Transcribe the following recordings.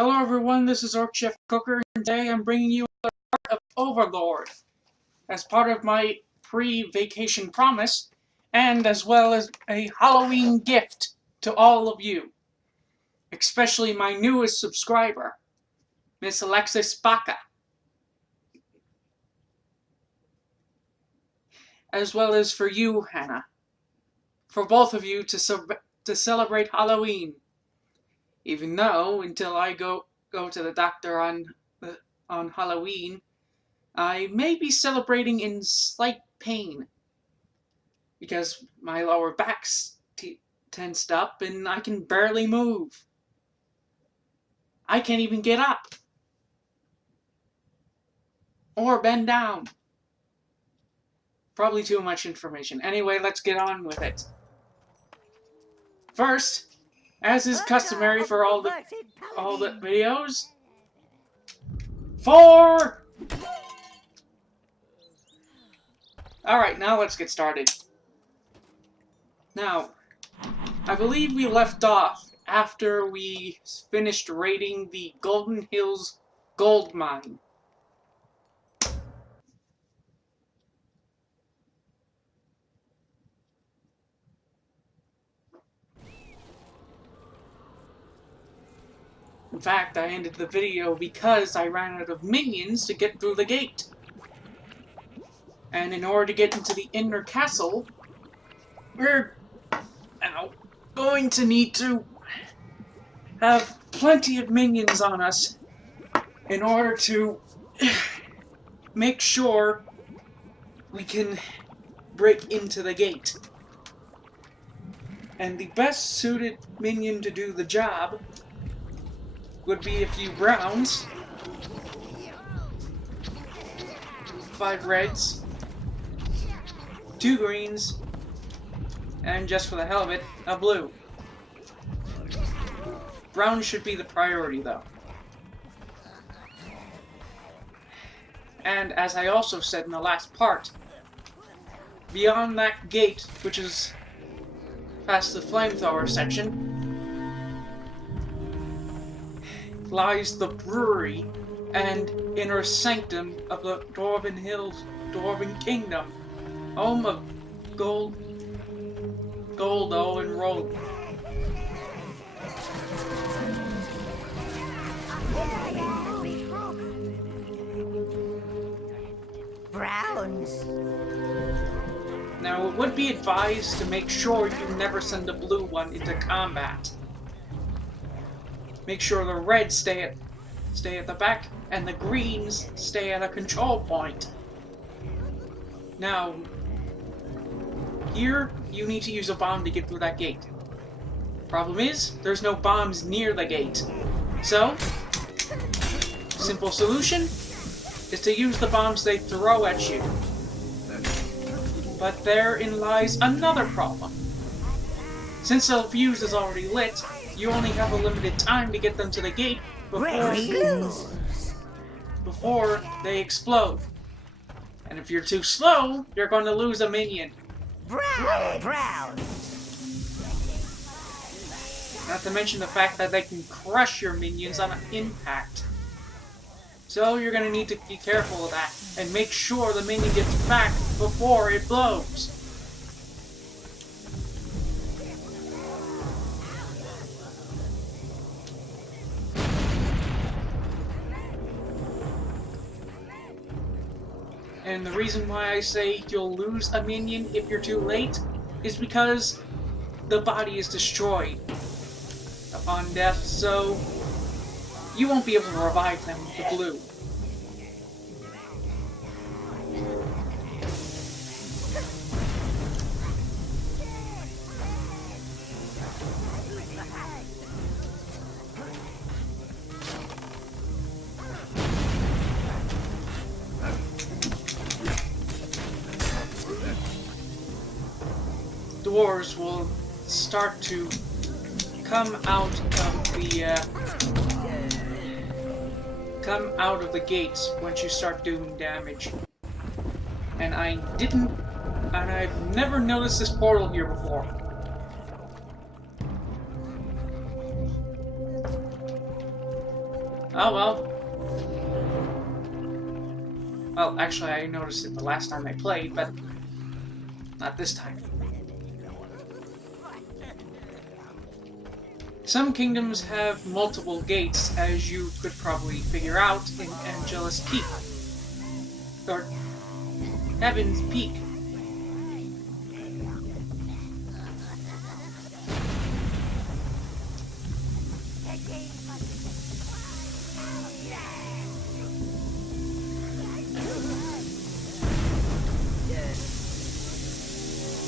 Hello everyone, this is Orc Chef Cooker, and today I'm bringing you another part of Overlord as part of my pre-vacation promise, and as well as a Halloween gift to all of you, especially my newest subscriber, Miss Alexis Baca, as well as for you, Hannah, for both of you to celebrate Halloween. Even though, until I go to the doctor on Halloween, I may be celebrating in slight pain because my lower back's tensed up and I can barely move. I can't even get up or bend down. Probably too much information. Anyway, let's get on with it. First, as is customary for all the videos, 4. Alright, now let's get started. Now, I believe we left off after we finished raiding the Golden Hills gold mine. In fact, I ended the video because I ran out of minions to get through the gate. And in order to get into the inner castle, we're going to need to have plenty of minions on us in order to make sure we can break into the gate. And the best suited minion to do the job would be a few browns, 5 reds, 2 greens, and just for the hell of it, a blue. Brown should be the priority though. And as I also said in the last part, beyond that gate, which is past the flamethrower section, lies the brewery and inner sanctum of the Dwarven Hills, Dwarven Kingdom, home of Goldo and Rogue. Browns. Now, it would be advised to make sure you never send a blue one into combat. Make sure the reds stay at the back, and the greens stay at a control point. Now, here, you need to use a bomb to get through that gate. Problem is, there's no bombs near the gate. So, simple solution is to use the bombs they throw at you. But therein lies another problem. Since the fuse is already lit, you only have a limited time to get them to the gate before they explode. And if you're too slow, you're going to lose a minion. Brown. Not to mention the fact that they can crush your minions on impact. So you're going to need to be careful of that and make sure the minion gets back before it blows. And the reason why I say you'll lose a minion if you're too late is because the body is destroyed upon death, so you won't be able to revive them with the blue. Dwarves will start to come out of the gates once you start doing damage. And I've never noticed this portal here before. Oh well. Well, actually, I noticed it the last time I played, but not this time. Some kingdoms have multiple gates, as you could probably figure out in Angelus Keep, or Heaven's Peak.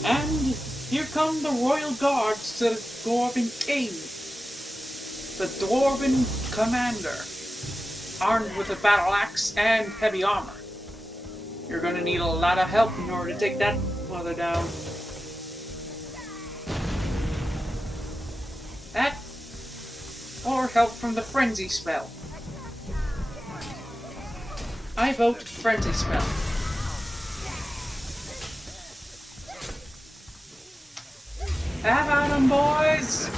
And here come the royal guards to the Dwarven King, the Dwarven Commander, armed with a battle axe and heavy armor. You're going to need a lot of help in order to take that mother down. That, or help from the Frenzy spell. I vote Frenzy spell. Have at 'em, boys!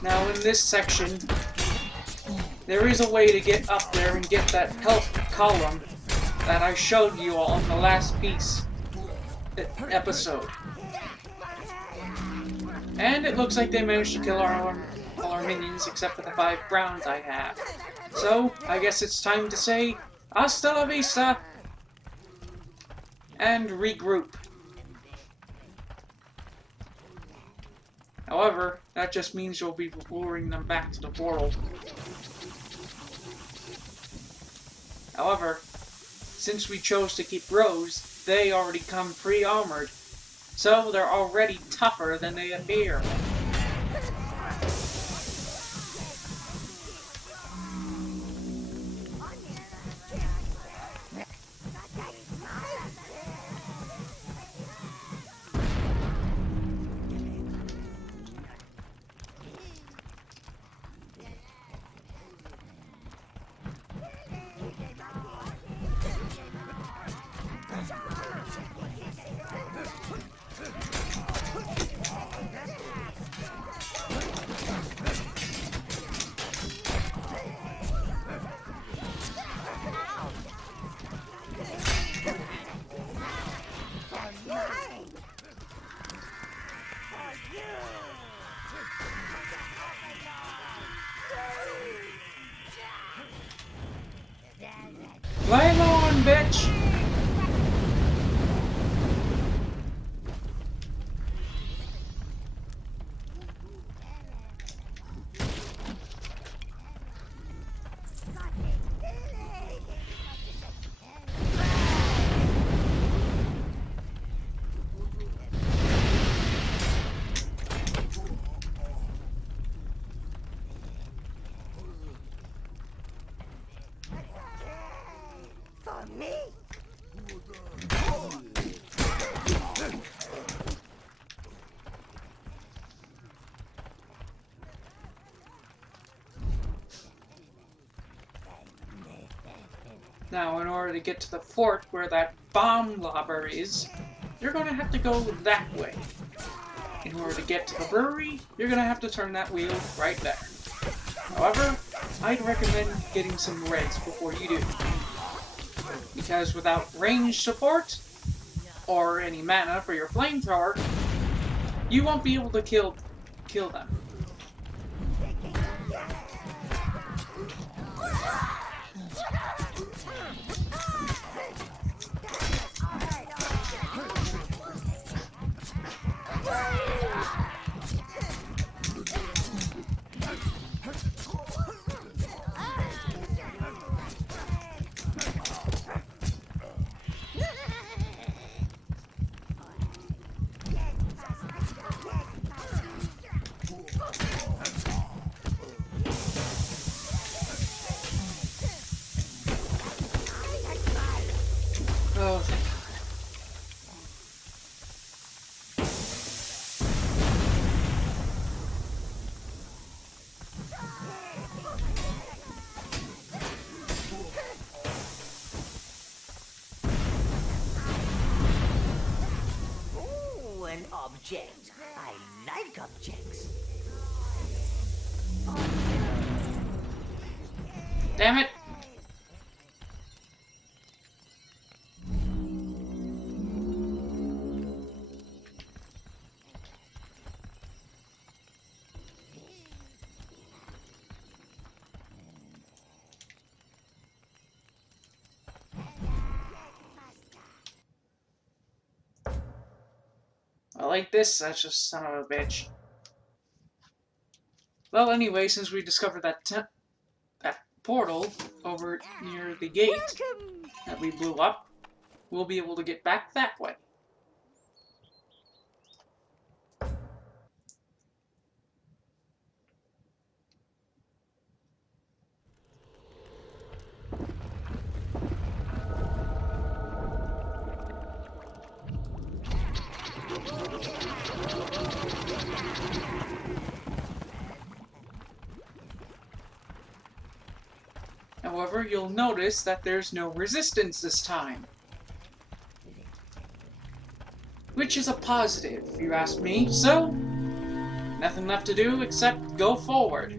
Now in this section, there is a way to get up there and get that health column that I showed you all in the last episode. And it looks like they managed to kill all our minions except for the 5 browns I have. So, I guess it's time to say, hasta la vista! And regroup. However, that just means you'll be luring them back to the portal. However, since we chose to keep Rose, they already come pre-armored, so they're already tougher than they appear. Flame on, bitch! Now, in order to get to the fort where that bomb lobber is, you're going to have to go that way. In order to get to the brewery, you're going to have to turn that wheel right there. However, I'd recommend getting some reds before you do. Because without range support, or any mana for your flamethrower, you won't be able to kill them. Oh, thank God. object. I like objects. Damn it! I like this, that's just son of a bitch. Well, anyway, since we discovered that portal over near the gate that we blew up, we'll be able to get back that way. However, you'll notice that there's no resistance this time. Which is a positive, if you ask me. So, nothing left to do except go forward.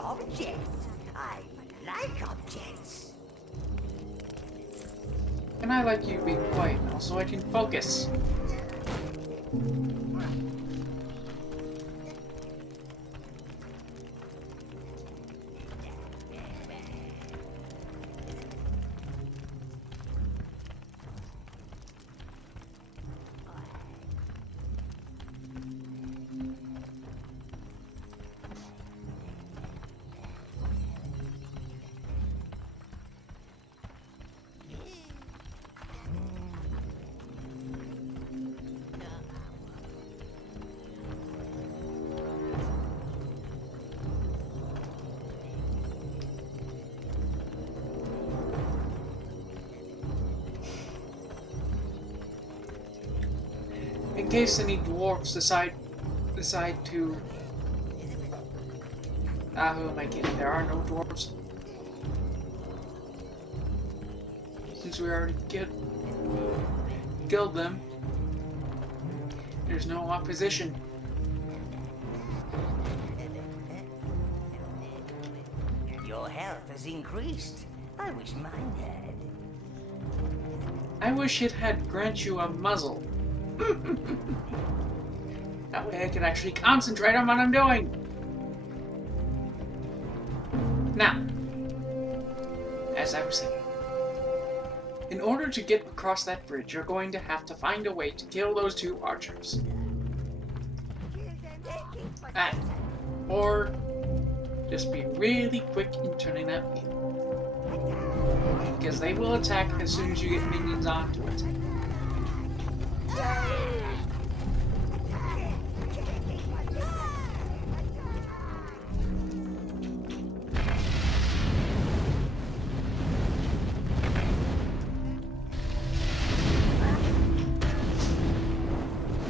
Objects. I like objects. And I like you being quiet now so I can focus. In case any dwarves decide to... who am I kidding? There are no dwarves. Since we already killed them, there's no opposition. Your health has increased. I wish mine had. I wish it had grant you a muzzle. That way I could actually concentrate on what I'm doing. Now, as I was saying, in order to get across that bridge, you're going to have to find a way to kill those two archers. Or just be really quick in turning that wheel. Because they will attack as soon as you get minions onto it.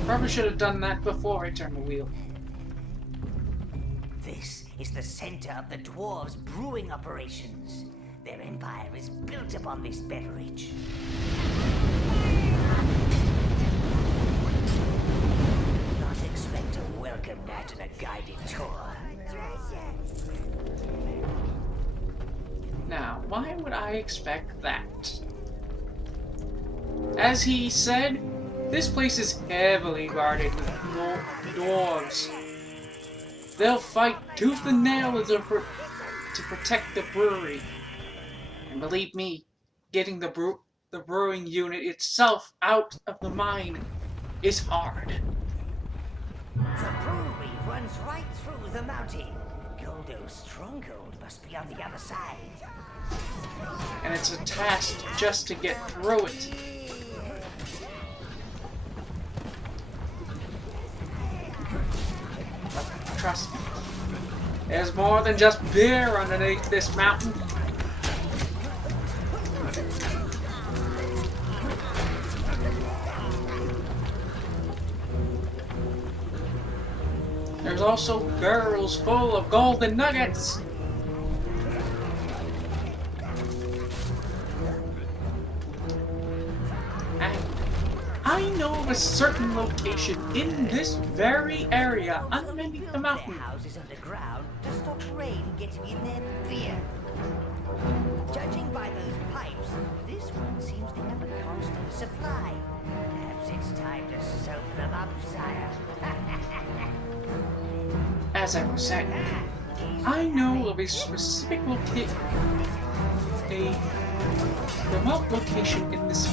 Probably should have done that before I turned the wheel. This is the center of the dwarves' brewing operations. Their empire is built upon this beverage. Not expect to welcome that in a guided tour. Now, why would I expect that? As he said, this place is heavily guarded with dwarves. They'll fight tooth and nail to protect the brewery. And believe me, getting the brewing unit itself out of the mine is hard. The brewery runs right through the mountain. Goldo's stronghold must be on the other side. And it's a task just to get through it. But trust me, there's more than just beer underneath this mountain. There's also barrels full of golden nuggets. And I know of a certain location in this very area underneath the mountain. Their houses underground to stop rain getting in their beer. Judging by those pipes, this one seems to have a constant supply. Perhaps it's time to soak them up, sire. As I was saying, I know of a specific location, a remote location in this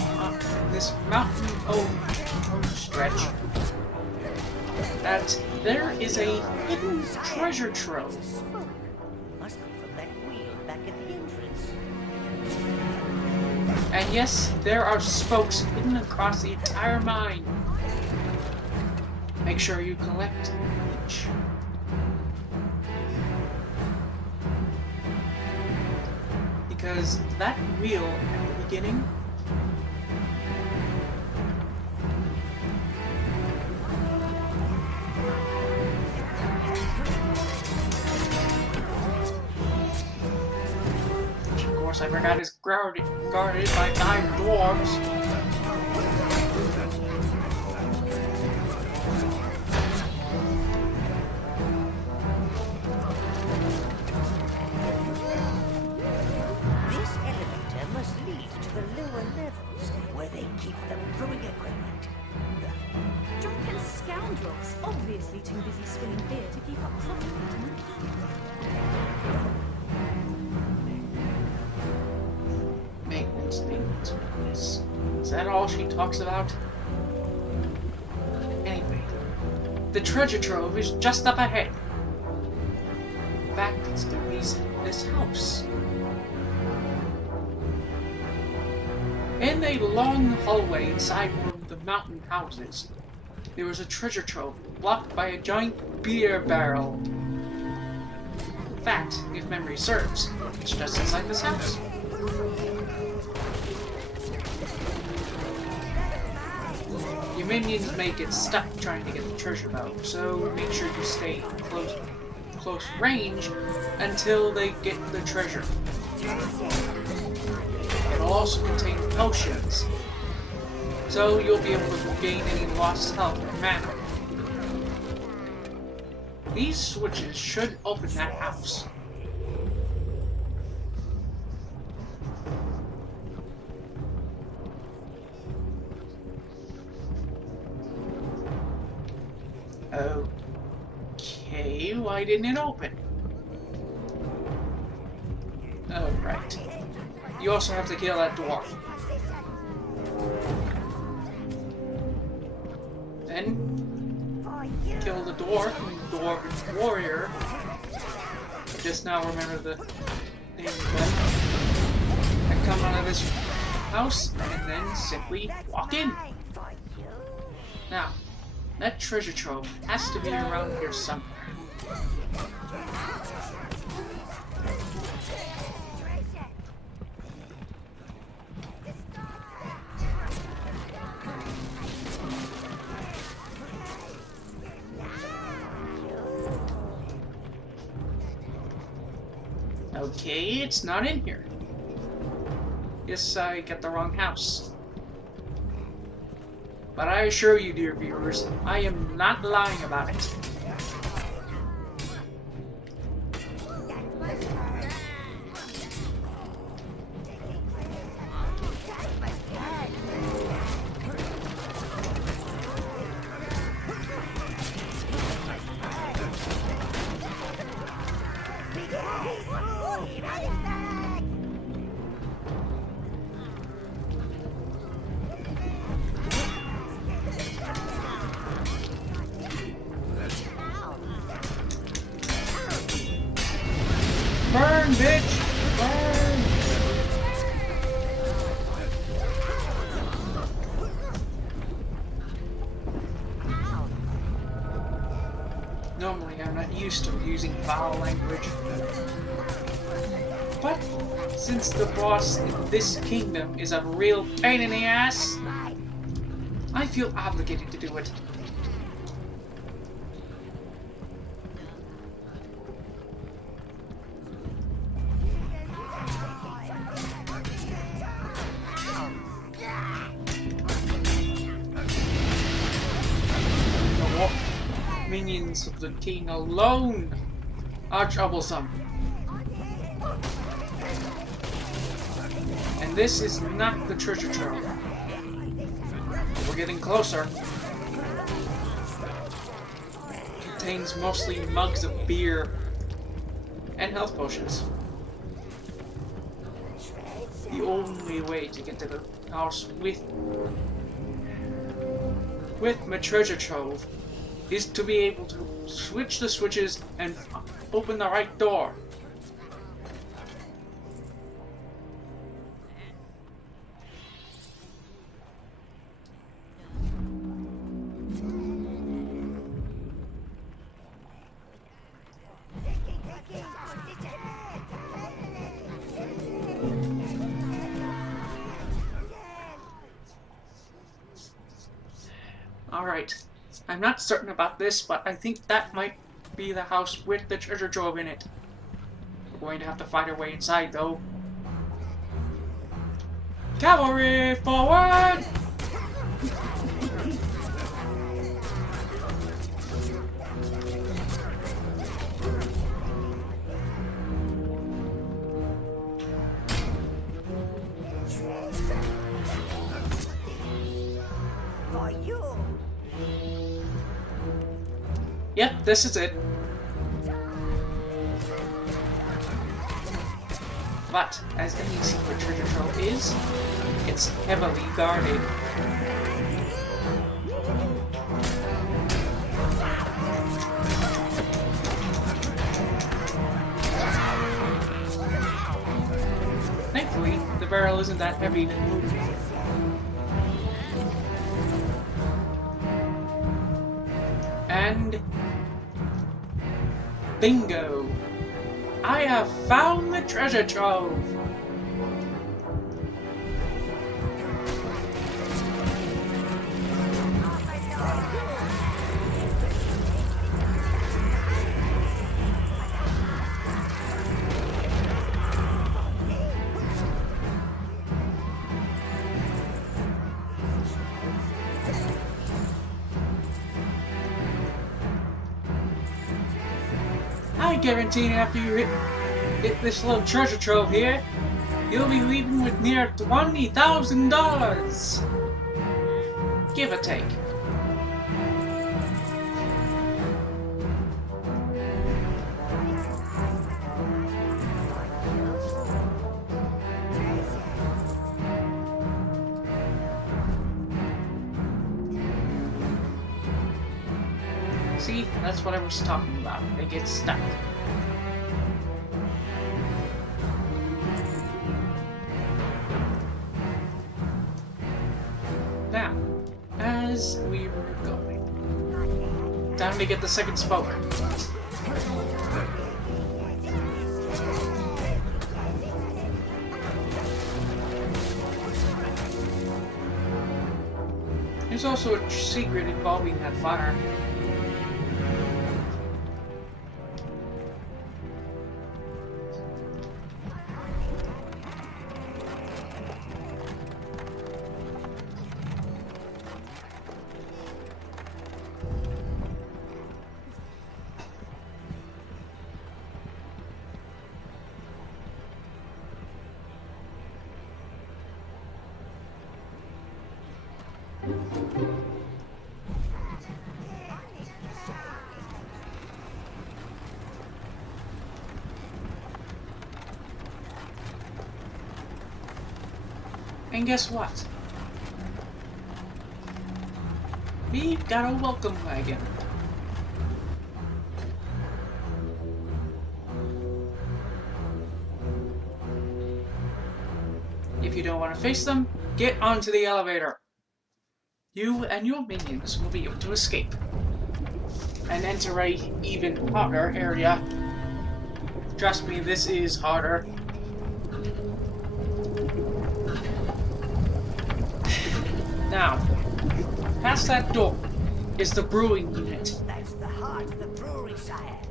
mountain stretch, that there is a hidden treasure trove. Must be from that wheel back at the entrance. And yes, there are spokes hidden across the entire mine. Make sure you collect each. Because that wheel at the beginning which of course I forgot is guarded by 9 dwarves. Drunken scoundrels, obviously too busy spilling beer to keep up proper maintenance. Maintenance. Is that all she talks about? Anyway, the treasure trove is just up ahead. In fact, it's the reason this house. In a long hallway inside one of the mountain houses, there was a treasure trove blocked by a giant beer barrel. In fact, if memory serves, it's just inside this house. Your minions may get stuck trying to get the treasure though, so make sure you stay close range until they get the treasure. It'll also contain potions, so you'll be able to gain any lost health and mana. These switches should open that house. Okay, why didn't it open? Oh, right. You also have to kill that dwarf. Then, kill the dwarf and the dwarven warrior. I just now remember the name of them. And come out of this house, and then simply walk in. Now, that treasure trove has to be around here somewhere. Okay, it's not in here. Guess I got the wrong house. But I assure you, dear viewers, I am not lying about it. bitch! Burn! Normally I'm not used to using foul language. But since the boss in this kingdom is a real pain in the ass, I feel obligated to do it. Minions of the king alone are troublesome. And this is not the treasure trove. We're getting closer. Contains mostly mugs of beer and health potions. The only way to get to the house with my treasure trove is to be able to switch the switches and open the right door. Alright. I'm not certain about this, but I think that might be the house with the treasure trove in it. We're going to have to find our way inside, though. Cavalry, forward! Yep, this is it. But, as any secret treasure trove is, it's heavily guarded. Thankfully, the barrel isn't that heavy to move. And bingo! I have found the treasure trove! I guarantee after you hit this little treasure trove here, you'll be leaving with near $20,000! Give or take. See, that's what I was talking about. They get stuck. Now, as we were going, time to get the second smoker. There's also a secret involving that fire. And guess what? We've got a welcome wagon. to face them, get onto the elevator. You and your minions will be able to escape and enter a even harder area. Trust me, this is harder. Now, past that door is the brewing unit. That's the heart of the brewery, sire.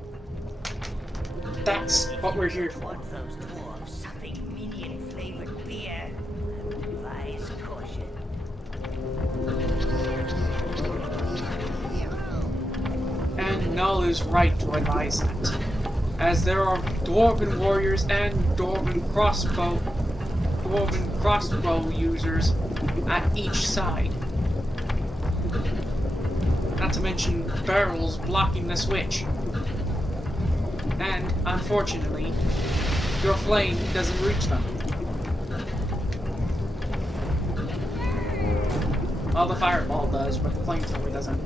That's what we're here for. Want those dwarves something minion-flavored beer? Advise caution. And Null is right to advise that, as there are dwarven warriors and dwarven crossbow users at each side. Not to mention barrels blocking the switch. And, unfortunately, your flame doesn't reach them. Well, the fireball does, but the flamethrower doesn't.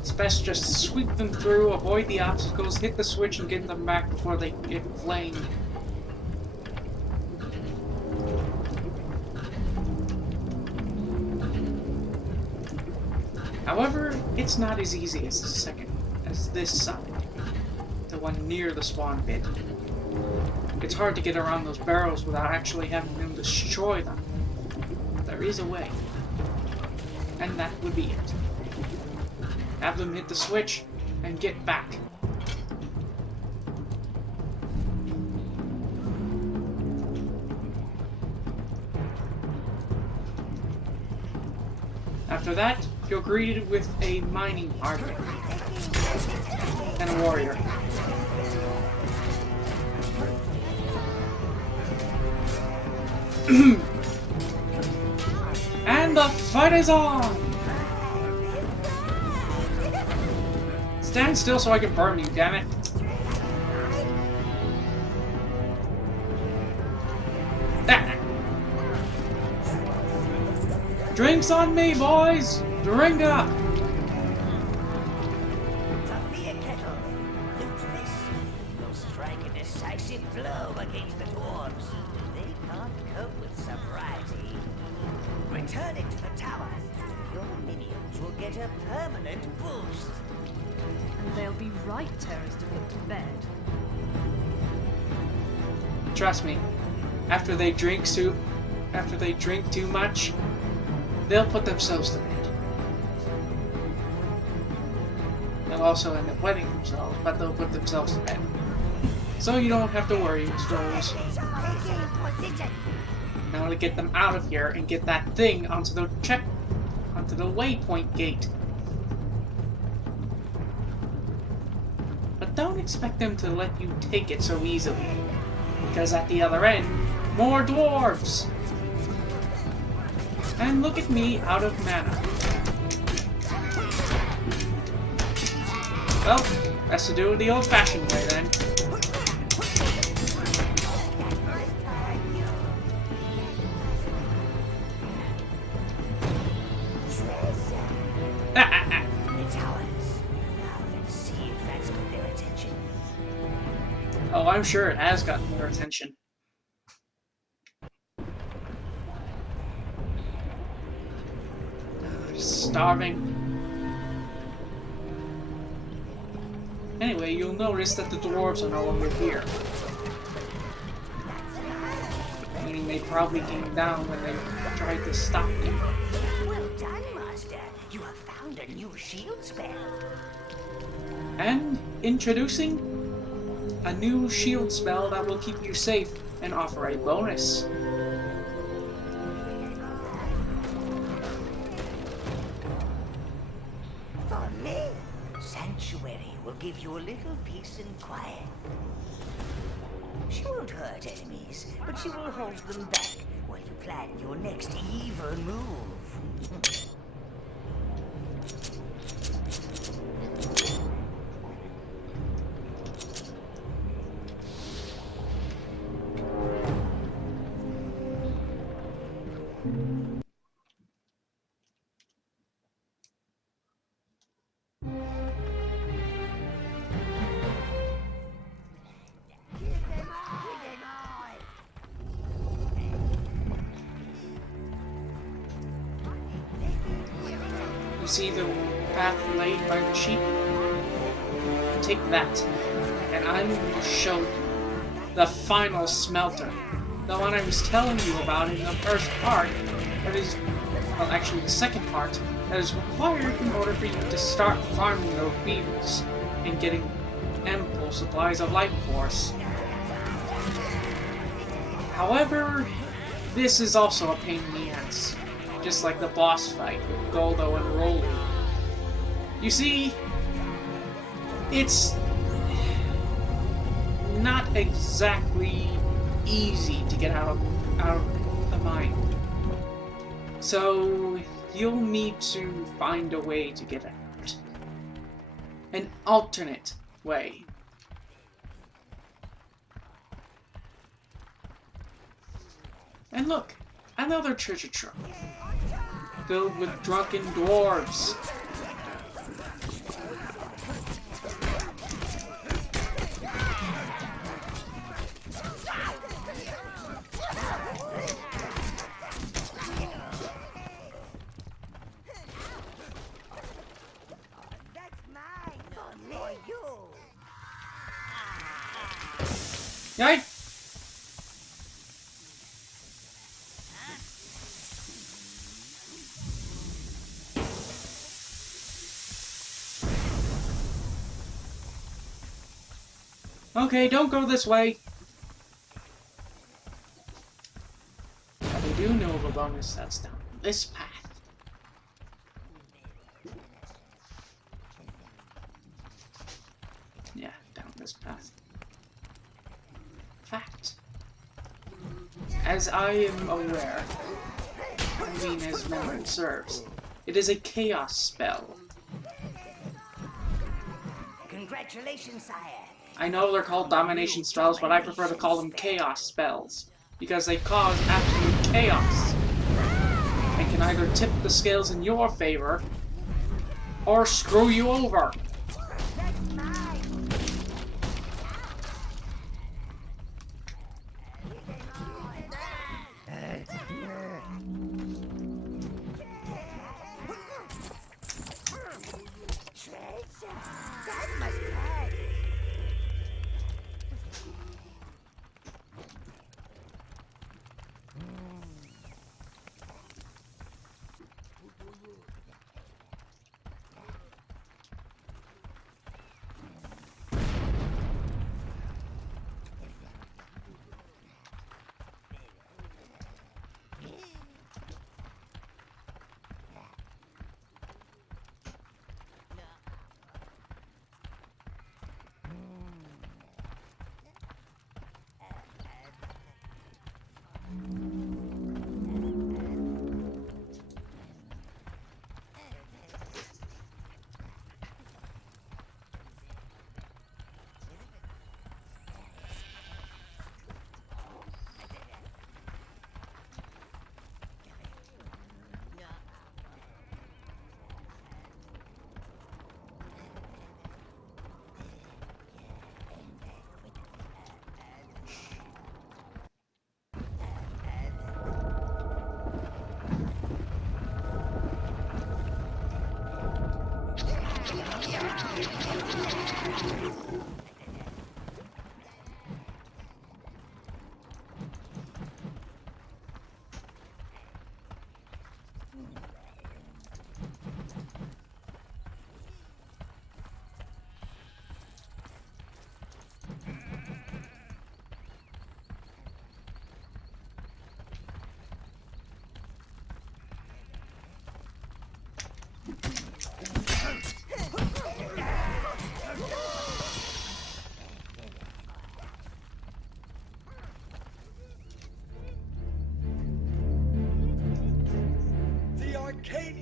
It's best just to sweep them through, avoid the obstacles, hit the switch, and get them back before they get flamed. However, it's not as easy as this side, the one near the spawn pit. It's hard to get around those barrels without actually having them destroy them. There is a way, and that would be it. Have them hit the switch and get back. After that, you're greeted with a mining market and a warrior. And the fight is on! Stand still so I can burn you, damn it. Ah. Drinks on me, boys! Drink up! The beer kettle. Loot this. You'll strike a decisive blow against the dwarves. They can't cope with sobriety. Return it to the tower. Your minions will get a permanent boost. And they'll be right terrors to put to bed. Trust me, after they drink too much, they'll put themselves to bed. They'll also end up wetting themselves, but they'll put themselves to bed. So you don't have to worry, Mr. Rose. Now to get them out of here and get that thing onto the waypoint gate. But don't expect them to let you take it so easily, because at the other end, more dwarves! And look at me out of mana. Well, best to do it the old-fashioned way then. It's ours. Now let's see if that's got their attention. Oh, I'm sure it has gotten their attention. Starving. Anyway, you'll notice that the dwarves are no longer here. Meaning they probably came down when they tried to stop me. Well done, Master. You have found a new shield spell. And introducing a new shield spell that will keep you safe and offer a bonus. For me, Sanctuary will give you a little peace and quiet. She won't hurt enemies, but she will hold them back while you plan your next evil move. You see the path laid by the sheep? Take that, and I will show you the final smelter. The one I was telling you about in the first part, that is, well, actually the second part, that is required in order for you to start farming those beetles and getting ample supplies of life force. However, this is also a pain in the ass, just like the boss fight with Goldo and Rolly. You see, it's not exactly easy to get out of the mine. So you'll need to find a way to get out. An alternate way. And look, another treasure trove filled with drunken dwarves. Yikes! Okay, don't go this way. But I do know of a bonus that's down this path. Yeah, down this path. Fact. As I am aware, I mean as memory serves, it is a chaos spell. Congratulations, sire. I know they're called domination spells, but I prefer to call them chaos spells, because they cause absolute chaos, and can either tip the scales in your favor, or screw you over.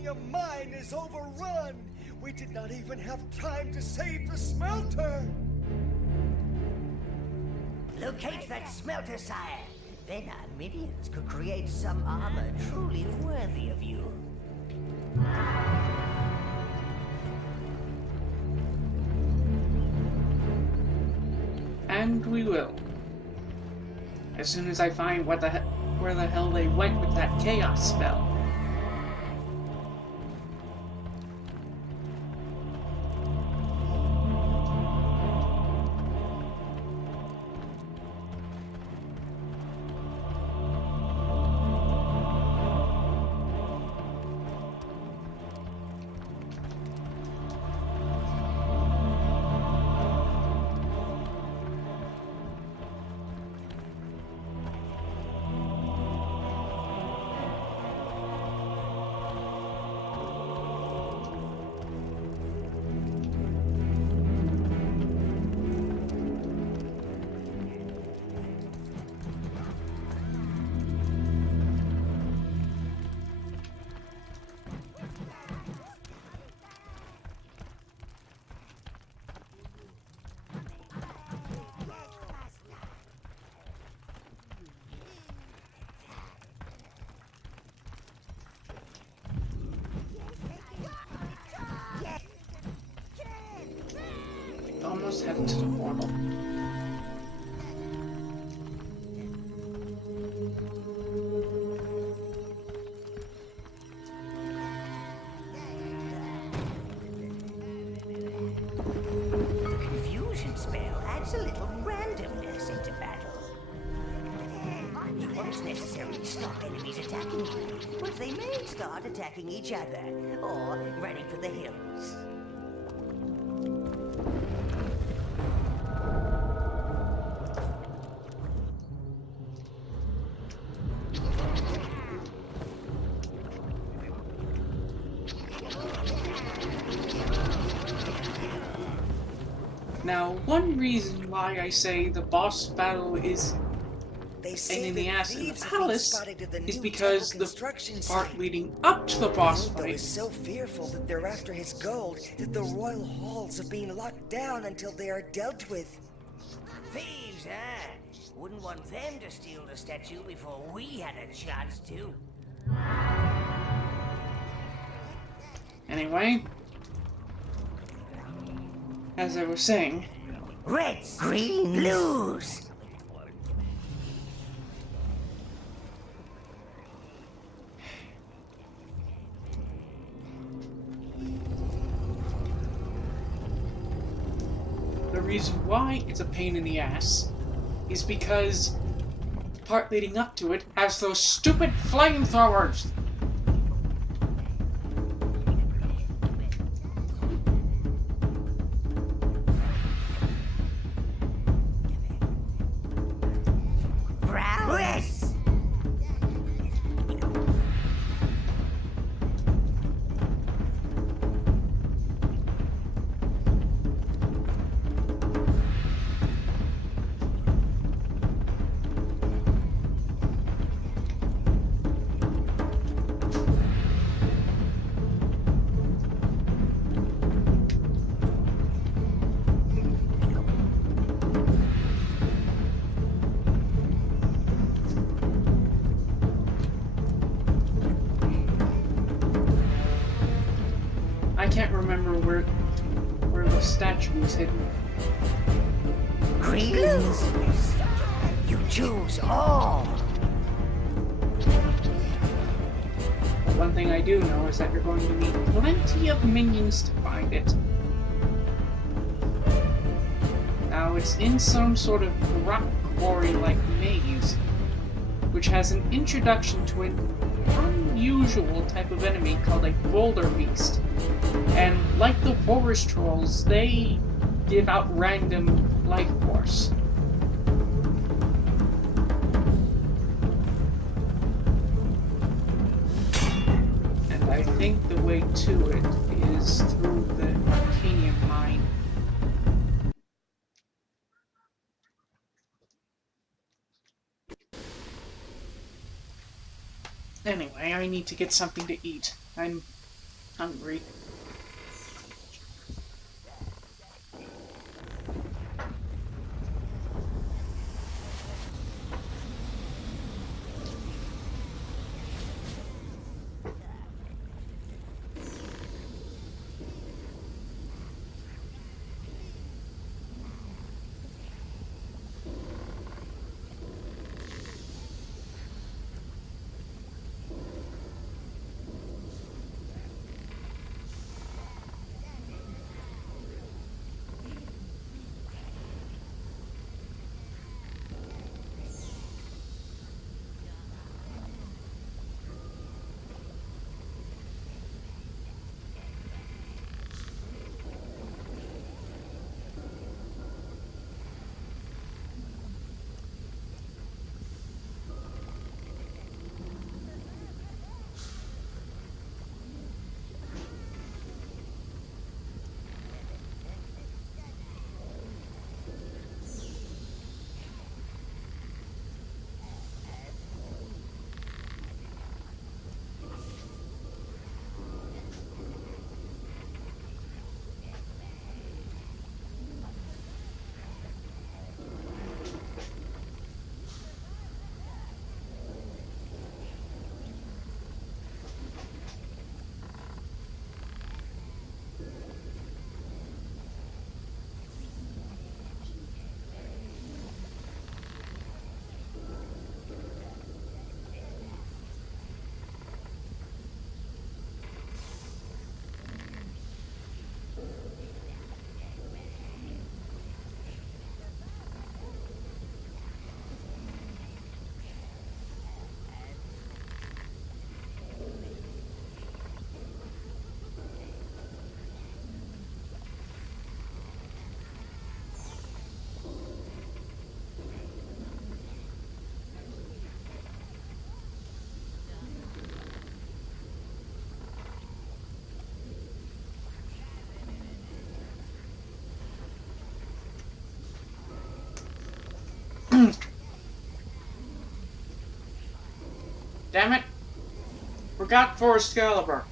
Arcanium mine is overrun! We did not even have time to save the smelter! Locate that smelter, sire. Then our minions could create some armor truly worthy of you. And we will. As soon as I find where the hell they went with that chaos spell. Almost headed to the portal. The confusion spell adds a little randomness into battle. You won't necessarily stop enemies attacking you, but they may start attacking each other, or running for the hills. Now, one reason why I say the boss battle is They pain say in the that ass in the thieves have been palace spotted at the is new because temple the construction part site. leading up to the boss Frodo fight. is so fearful that they're after his gold that the royal halls are being locked down until they are dealt with. Thieves, huh? Wouldn't want them to steal the statue before we had a chance to. Anyway, as I was saying, Reds, green, blues. the reason why it's a pain in the ass is because the part leading up to it has those stupid flamethrowers. Brown. Reds. I can't remember where the statue is hidden. Green, blues. You choose all. But one thing I do know is that you're going to need plenty of minions to find it. Now, it's in some sort of rock quarry-like maze, which has an introduction to an unusual type of enemy called a boulder beast. And like the forest trolls, they give out random life force. And I think the way to it is through the Arcanium mine. Anyway, I need to get something to eat. I'm hungry. Damn it! Forgot for Excalibur.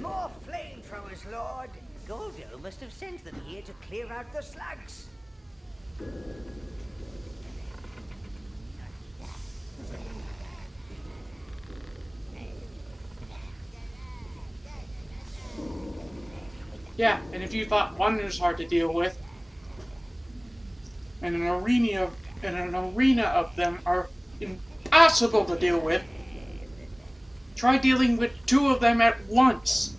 More flamethrowers, Lord! Goldo must have sent them here to clear out the slugs. Yeah, and if you thought one is hard to deal with, and an arena of them are impossible to deal with, try dealing with two of them at once.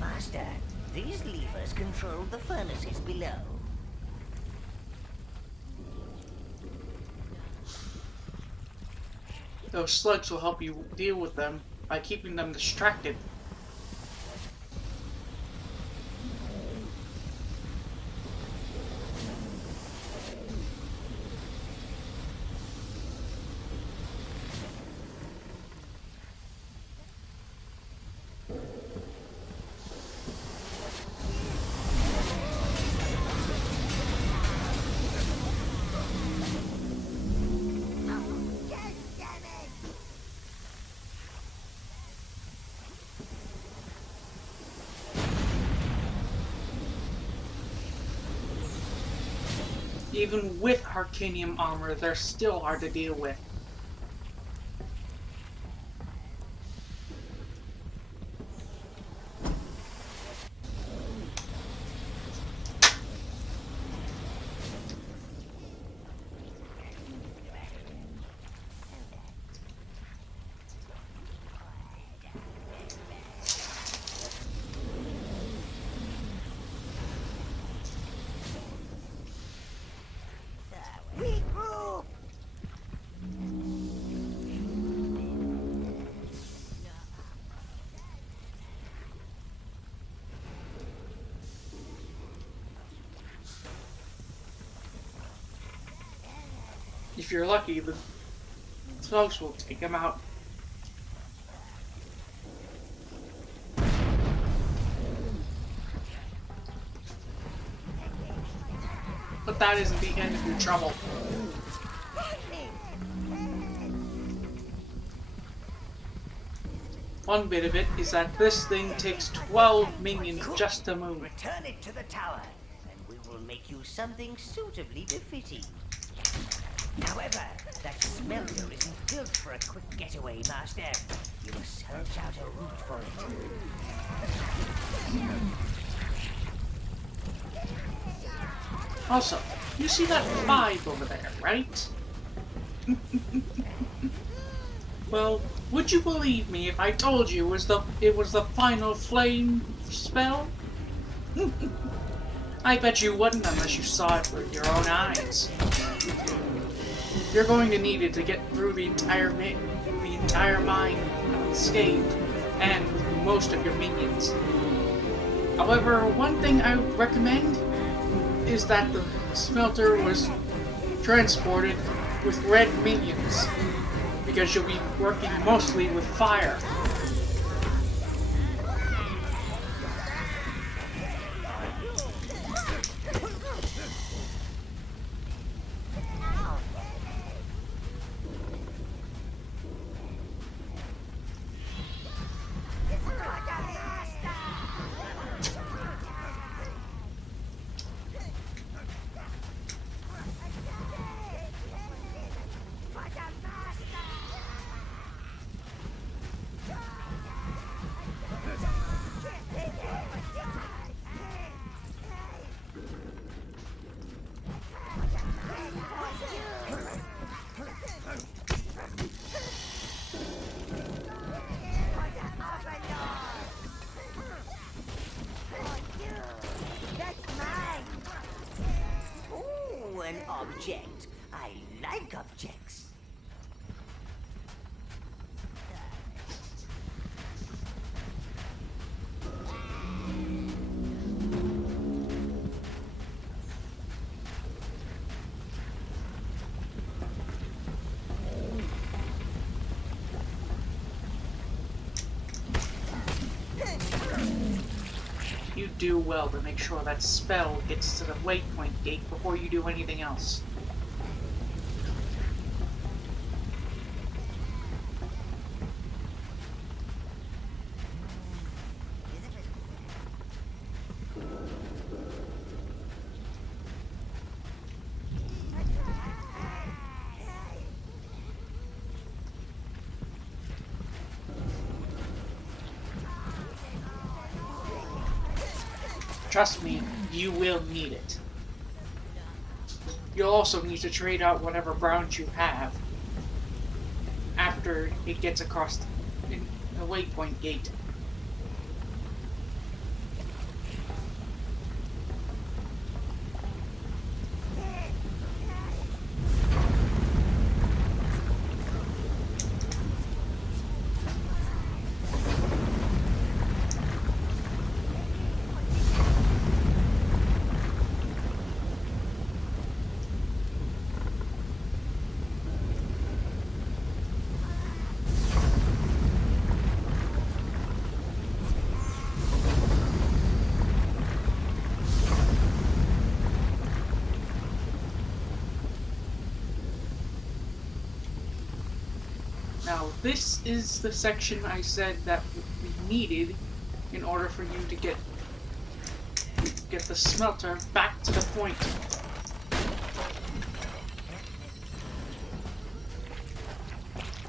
Master, these levers control the furnaces below. Those slugs will help you deal with them by keeping them distracted. Even with Arcanium armor, they're still hard to deal with. If you're lucky, the slugs will take him out. But that isn't the end of your trouble. One bit of it is that this thing takes 12 minions just to move. Return it to the tower, and we will make you something suitably befitting. However, that smelter isn't built for a quick getaway, Master. You must search out a route for it. Also, you see that 5 over there, right? Well, would you believe me if I told you it was the final flame spell? I bet you wouldn't unless you saw it with your own eyes. You're going to need it to get through the entire mine unscathed and with most of your minions. However, one thing I would recommend is that the smelter was transported with red minions, because you'll be working mostly with fire. An object. I like objects. You do well to make sure that spell gets to the waypoint gate before you do anything else. Trust me, you will need it. You'll also need to trade out whatever browns you have after it gets across the waypoint gate. Now, this is the section I said that would be needed in order for you to get the smelter back to the point.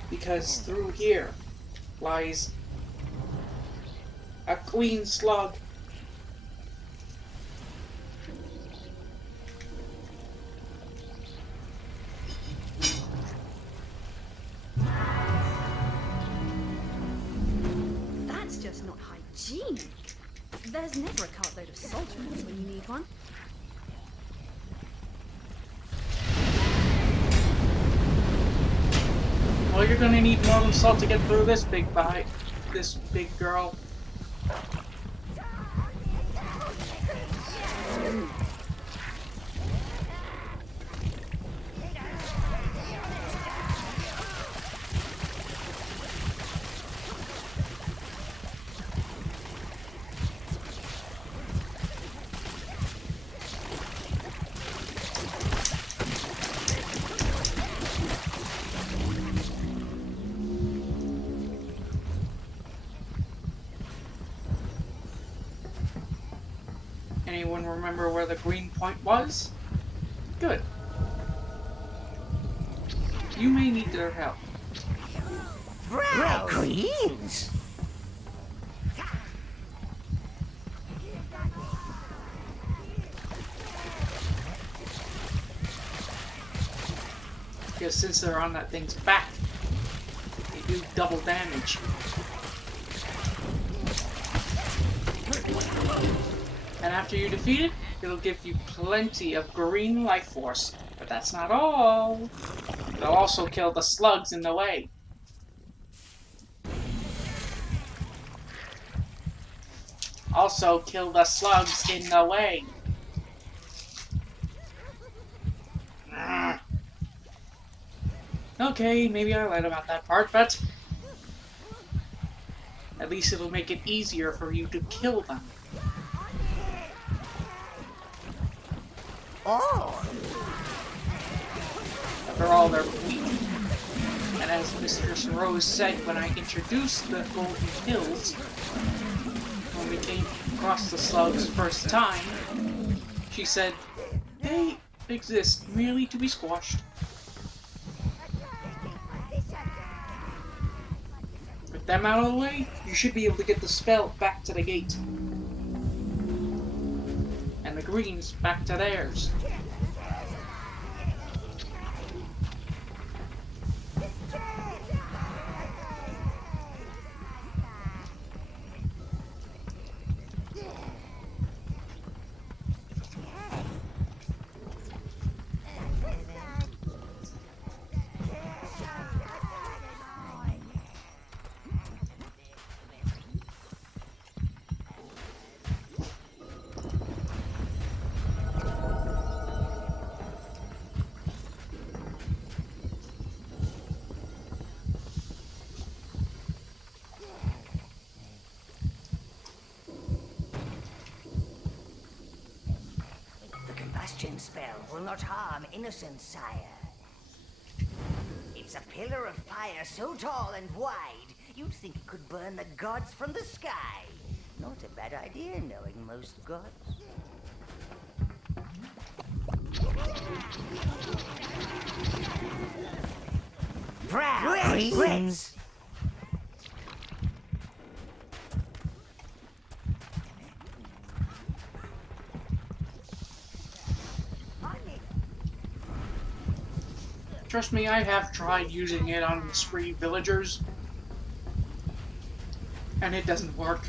because through here lies a queen slug. That's just not hygienic. There's never a cartload of salt around when you need one. Well, you're gonna need more than salt to get through this big girl. Anyone remember where the green point was? Good. You may need their help. Right, Queens! Because since they're on that thing's back, they do double damage. And after you defeat it, it'll give you plenty of green life force. But that's not all. It'll also kill the slugs in the way. Also kill the slugs in the way. Okay, maybe I lied about that part, but at least it'll make it easier for you to kill them. Oh! After all, they're weak. And as Mistress Rose said when I introduced the Golden Hills, when we came across the slugs first time, she said, they exist merely to be squashed. With them out of the way, you should be able to get the spell back to the gate. And the greens back to theirs. Spell will not harm innocent, sire. It's a pillar of fire so tall and wide, you'd think it could burn the gods from the sky. Not a bad idea, knowing most gods. Proud Queens! Trust me, I have tried using it on spree villagers, and it doesn't work.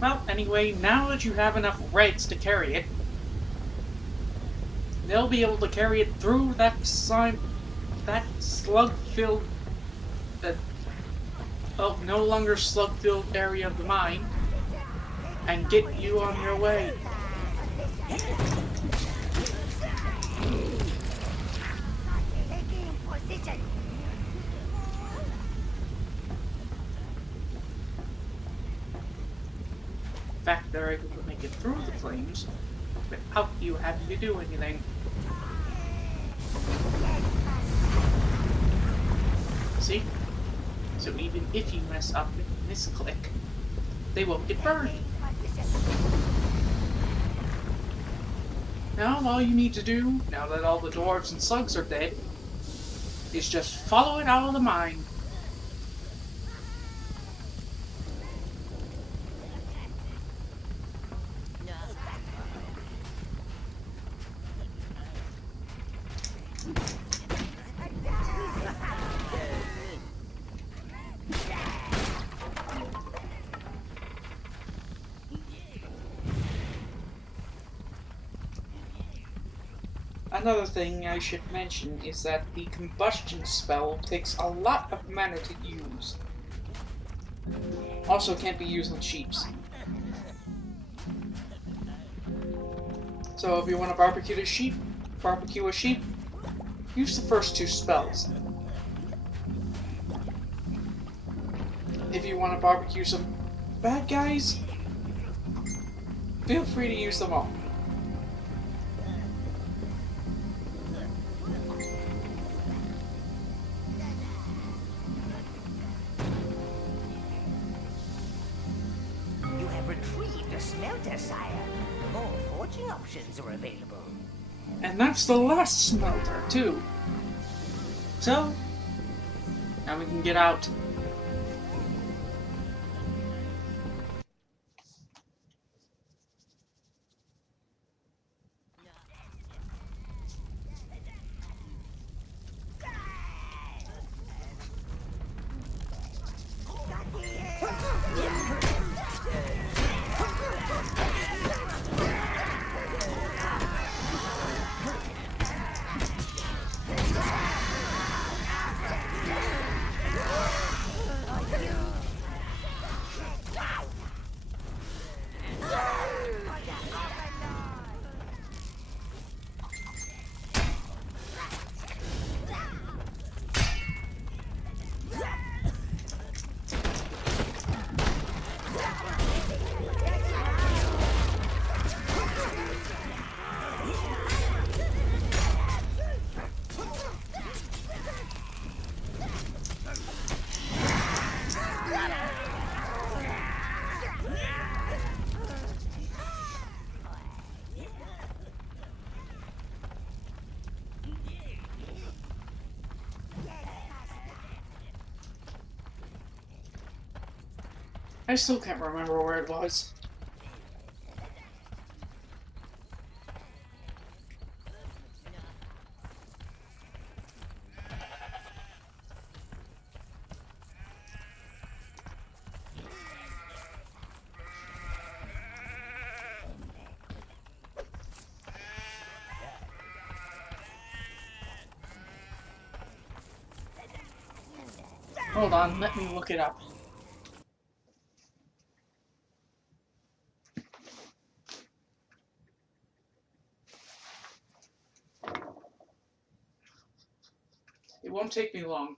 Well, anyway, now that you have enough reds to carry it, they'll be able to carry it through that slug-filled, no longer slug-filled area of the mine, and get you on your way. In fact, they're able to make it through the flames without you having to do anything. See? So even if you mess up and misclick, they won't get burned. Now all you need to do, now that all the dwarves and slugs are dead, is just follow it out of the mine. Another thing I should mention is that the combustion spell takes a lot of mana to use. Also can't be used on sheeps. So if you want to barbecue a sheep, use the first two spells. If you want to barbecue some bad guys, feel free to use them all. You have retrieved a smelter, sire. More forging options are available. And that's the last smelter, too. So, now we can get out. I still can't remember where it was. Hold on, let me look it up. It won't take me long.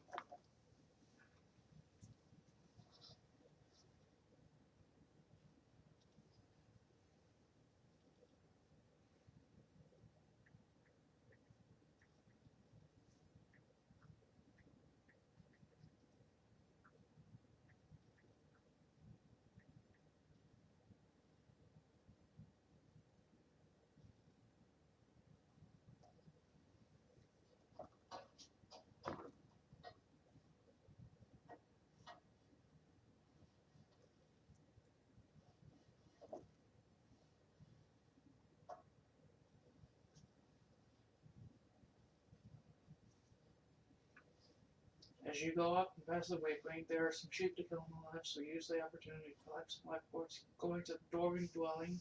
As you go up and pass the waypoint, there are some sheep to kill on the left, so use the opportunity to collect some life ports. Going to the dwarven dwelling,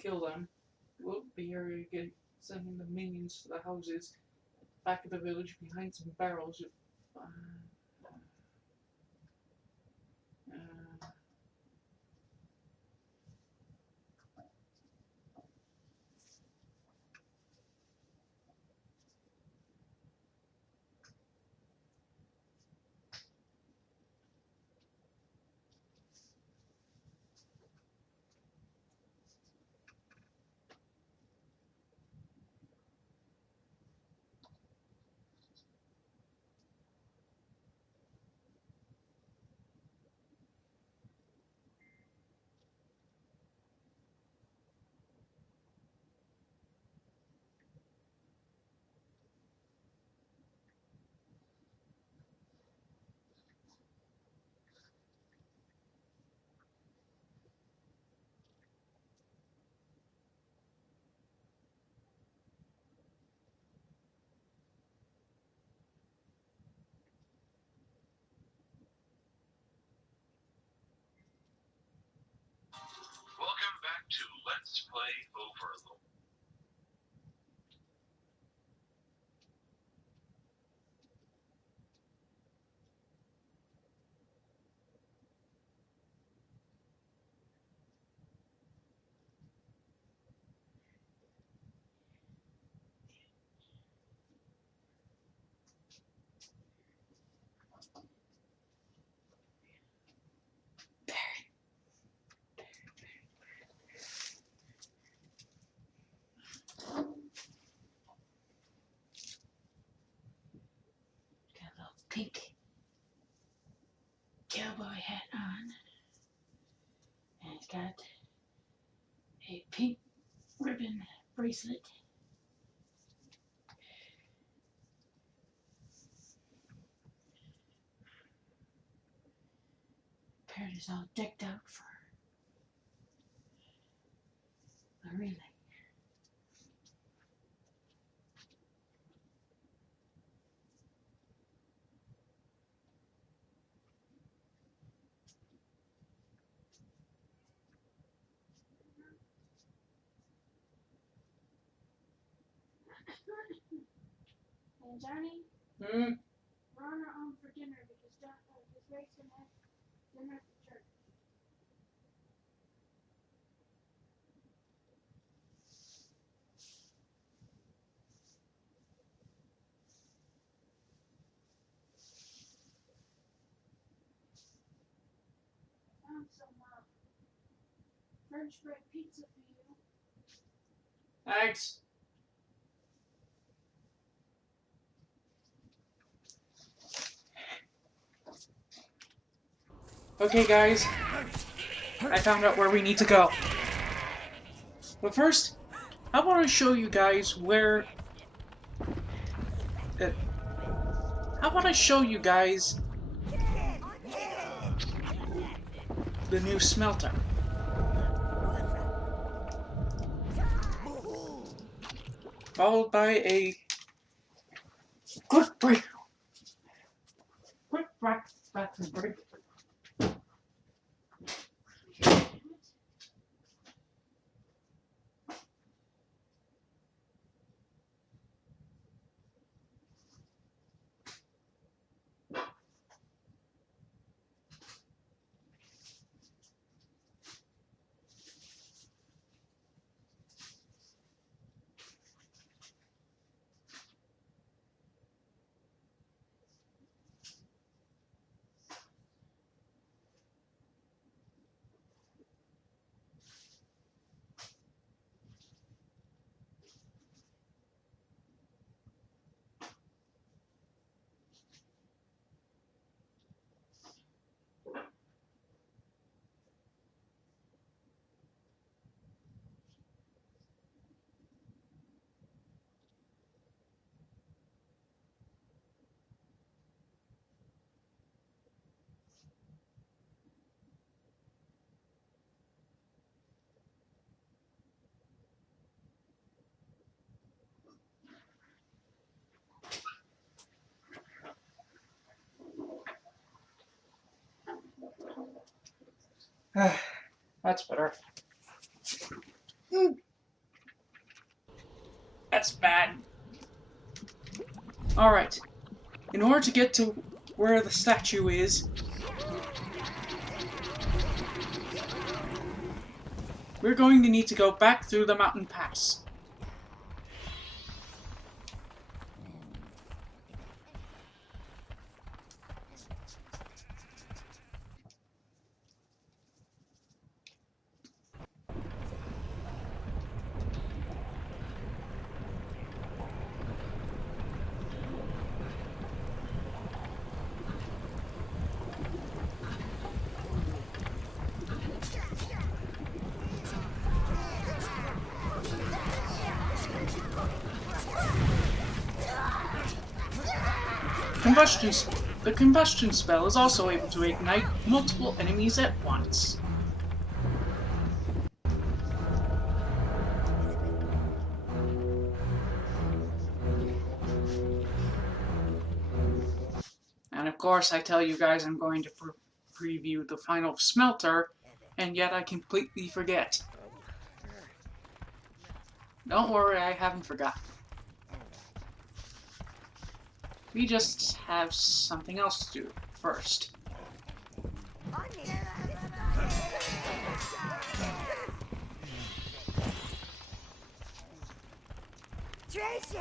kill them. You will be area again, sending the minions to the houses back of the village behind some barrels. Uh, pink cowboy hat on. And it's got a pink ribbon bracelet. Parrot is all decked out for a relay. And Johnny, we're on our own for dinner because his wife's gonna have dinner at the church. I found some French bread pizza for you. Thanks. Okay, guys. I found out where we need to go. But first, I want to show you guys where... I want to show you guys the new smelter. Followed by a quick break. Quick bathroom break. That's better. That's bad. Alright. In order to get to where the statue is, we're going to need to go back through the mountain pass. The combustion spell is also able to ignite multiple enemies at once. And of course, I tell you guys I'm going to preview the final smelter, and yet I completely forget. Don't worry, I haven't forgotten. We just have something else to do first. Treasure!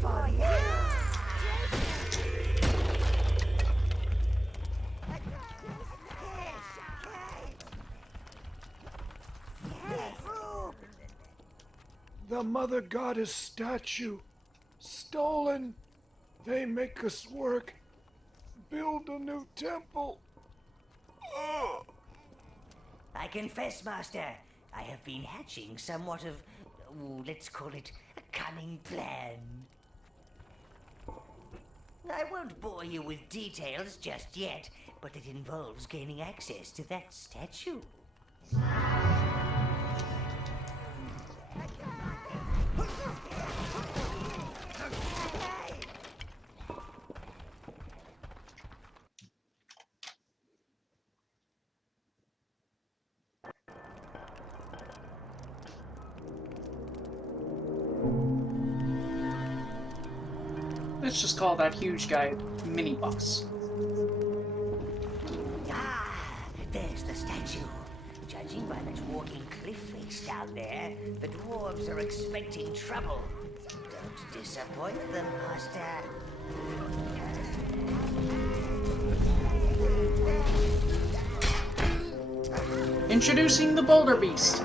For The Mother Goddess statue. Stolen. They make us work. Build a new temple. Ugh. I confess, Master, I have been hatching somewhat of, let's call it, a cunning plan. I won't bore you with details just yet, but it involves gaining access to that statue. Let's just call that huge guy mini boss. Ah, there's the statue. Judging by that walking cliff face down there, the dwarves are expecting trouble. Don't disappoint them, Master. Introducing the Boulder Beast.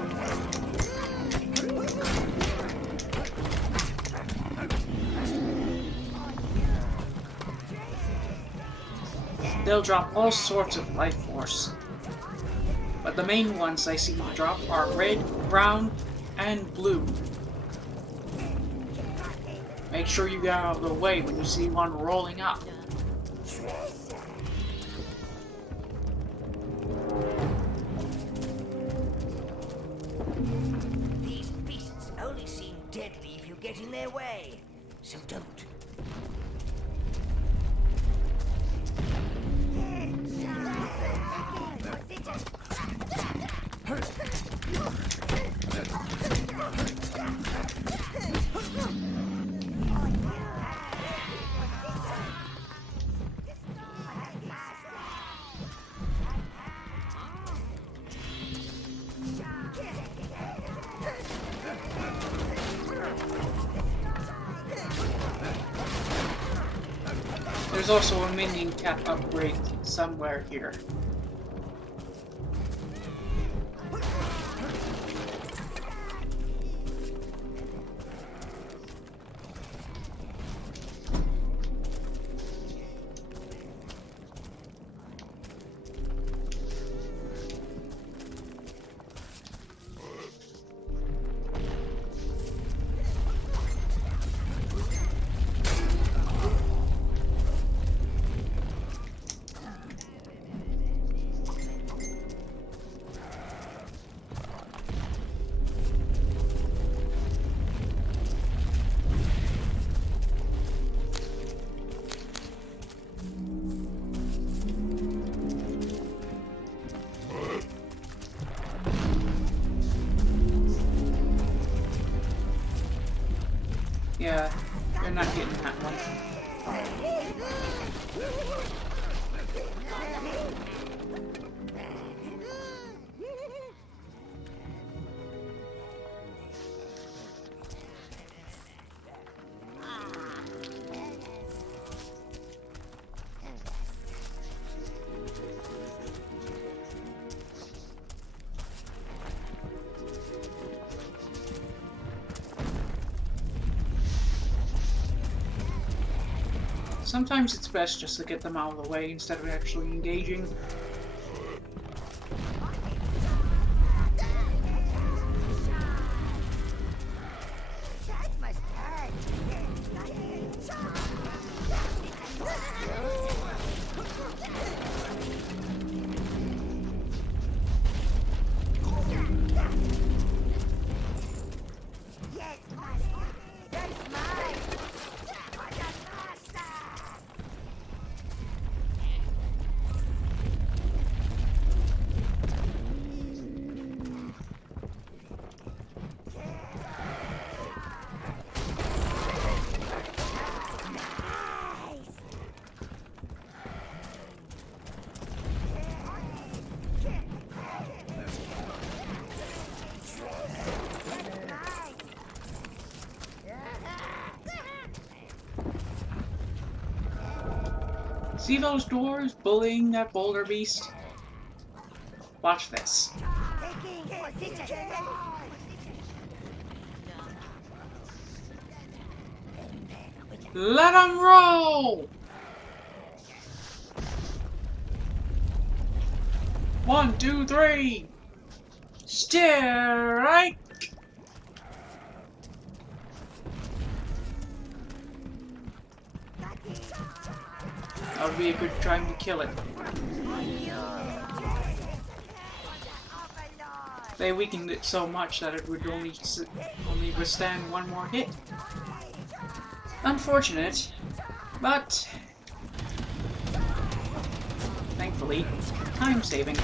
They'll drop all sorts of life force, but the main ones I see drop are red, brown, and blue. Make sure you get out of the way when you see one rolling up. These beasts only seem deadly if you get in their way, so don't. There's also a minion cap upgrade somewhere here. Yeah, you're not getting that one. Sometimes it's best just to get them out of the way instead of actually engaging. See those doors bullying that boulder beast? Watch this. Let 'em roll! 1, 2, 3! Strike! That would be a good time to kill it. They weakened it so much that it would only withstand one more hit. Unfortunate, but thankfully, time saving.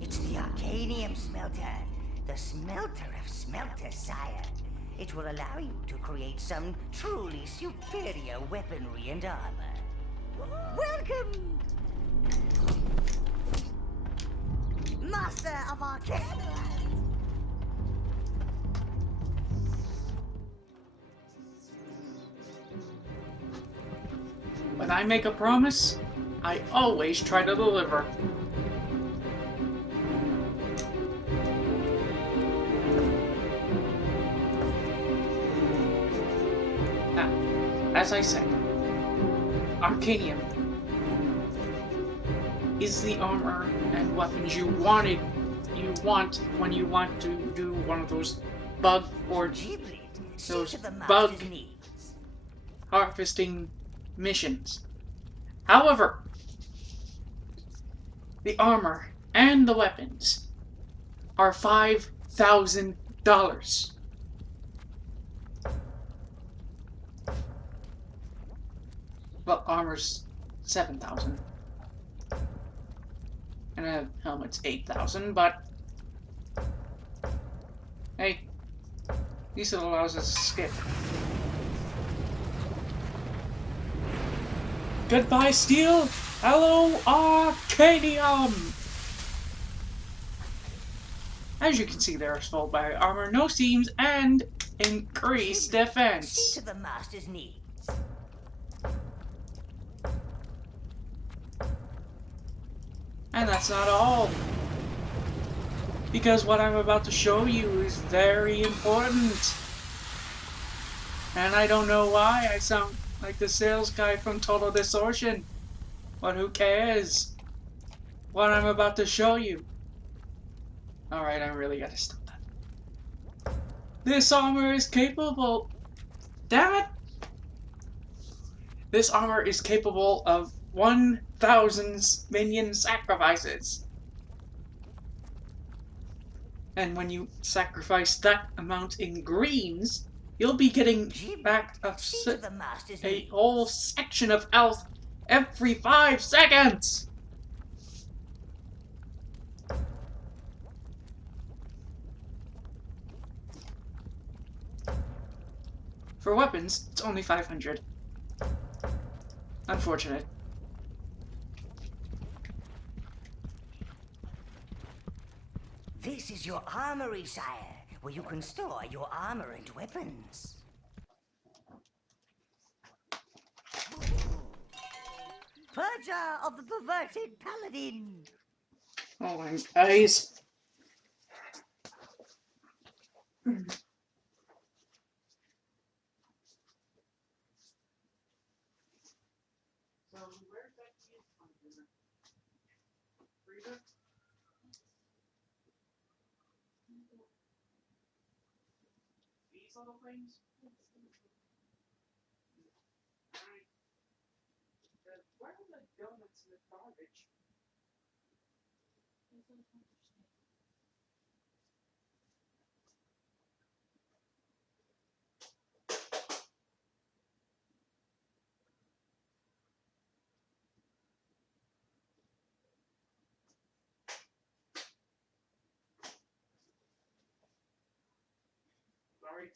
It's the Arcanium smelter. The smelter of smelters, sire. It will allow you to create some truly superior weaponry and armor. Welcome! Master of Arcanium! When I make a promise, I always try to deliver. Now, as I said, Arcanium is the armor and weapons you want when you want to do one of those bug or those bug harvesting missions. However, the armor and the weapons are $5,000. Well, armor's 7,000. And a helmet's 8,000, but hey, at least it allows us to skip. Goodbye, steel! Hello, Arcanium! As you can see, there is full body armor, no seams, and increased defense. See to the master's needs. And that's not all. Because what I'm about to show you is very important. And I don't know why I sound like the sales guy from Total Distortion. But who cares? What I'm about to show you. Alright, I really gotta stop that. This armor is capable... Damn it! This armor is capable of 1,000 minion sacrifices. And when you sacrifice that amount in greens, you'll be getting back a whole section of health every 5 seconds! For weapons, it's only 500. Unfortunate. This is your armory, sire, where you can store your armor and weapons. Purger of the perverted paladin! Oh my eyes. These little things? Where are the donuts in the garbage? Sorry.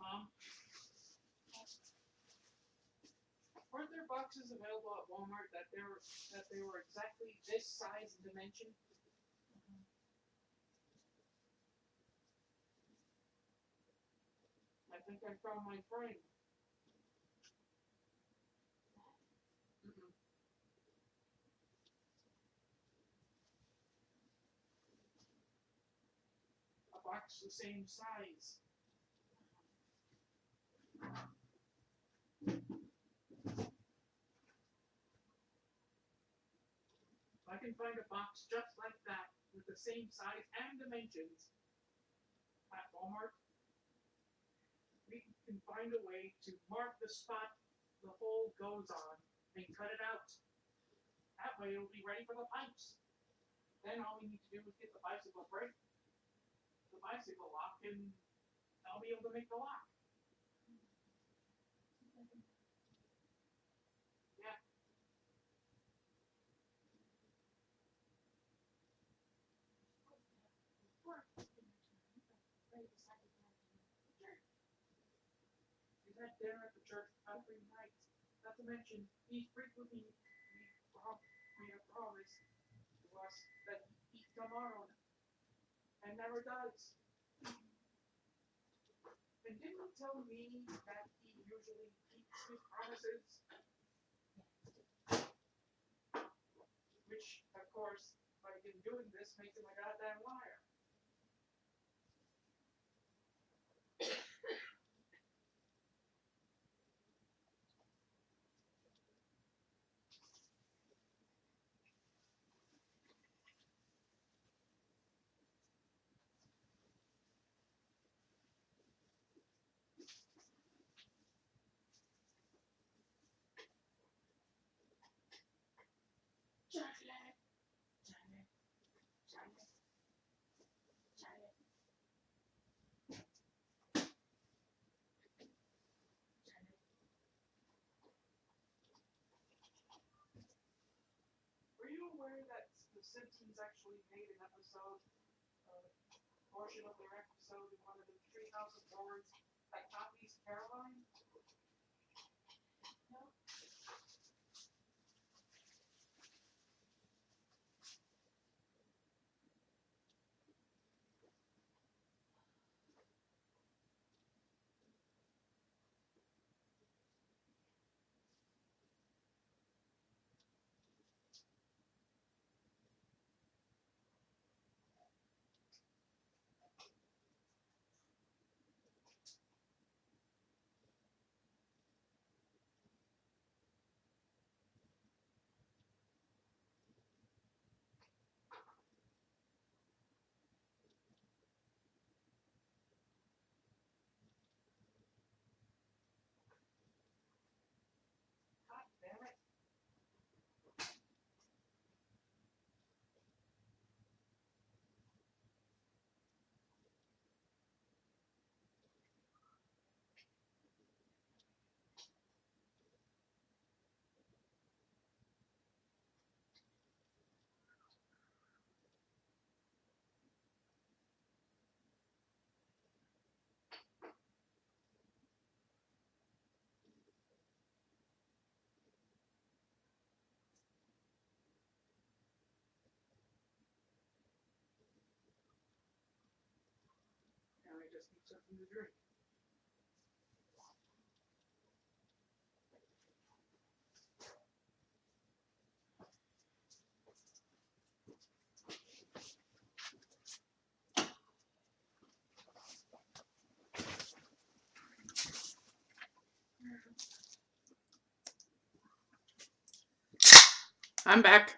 Mom, weren't there boxes available at Walmart that they were exactly this size and dimension? I think I found my frame. Mm-mm. A box the same size. If I can find a box just like that with the same size and dimensions at Walmart, we can find a way to mark the spot the hole goes on and cut it out. That way it'll be ready for the pipes. Then all we need to do is get the bicycle brake, the bicycle lock, and I'll be able to make the lock. Yeah. We've had dinner at the church every night. Not to mention, he frequently made a promise to us that he'd eat tomorrow and never does. And didn't he tell me that he usually keeps his promises? Which, of course, by him doing this makes him a goddamn liar. Janet, Janet, Janet, Janet, Janet. Were you aware that The Simpsons actually made an episode, portion of their episode in one of the Treehouse of Horrors that copies Caroline? No. just need something to drink. I'm back.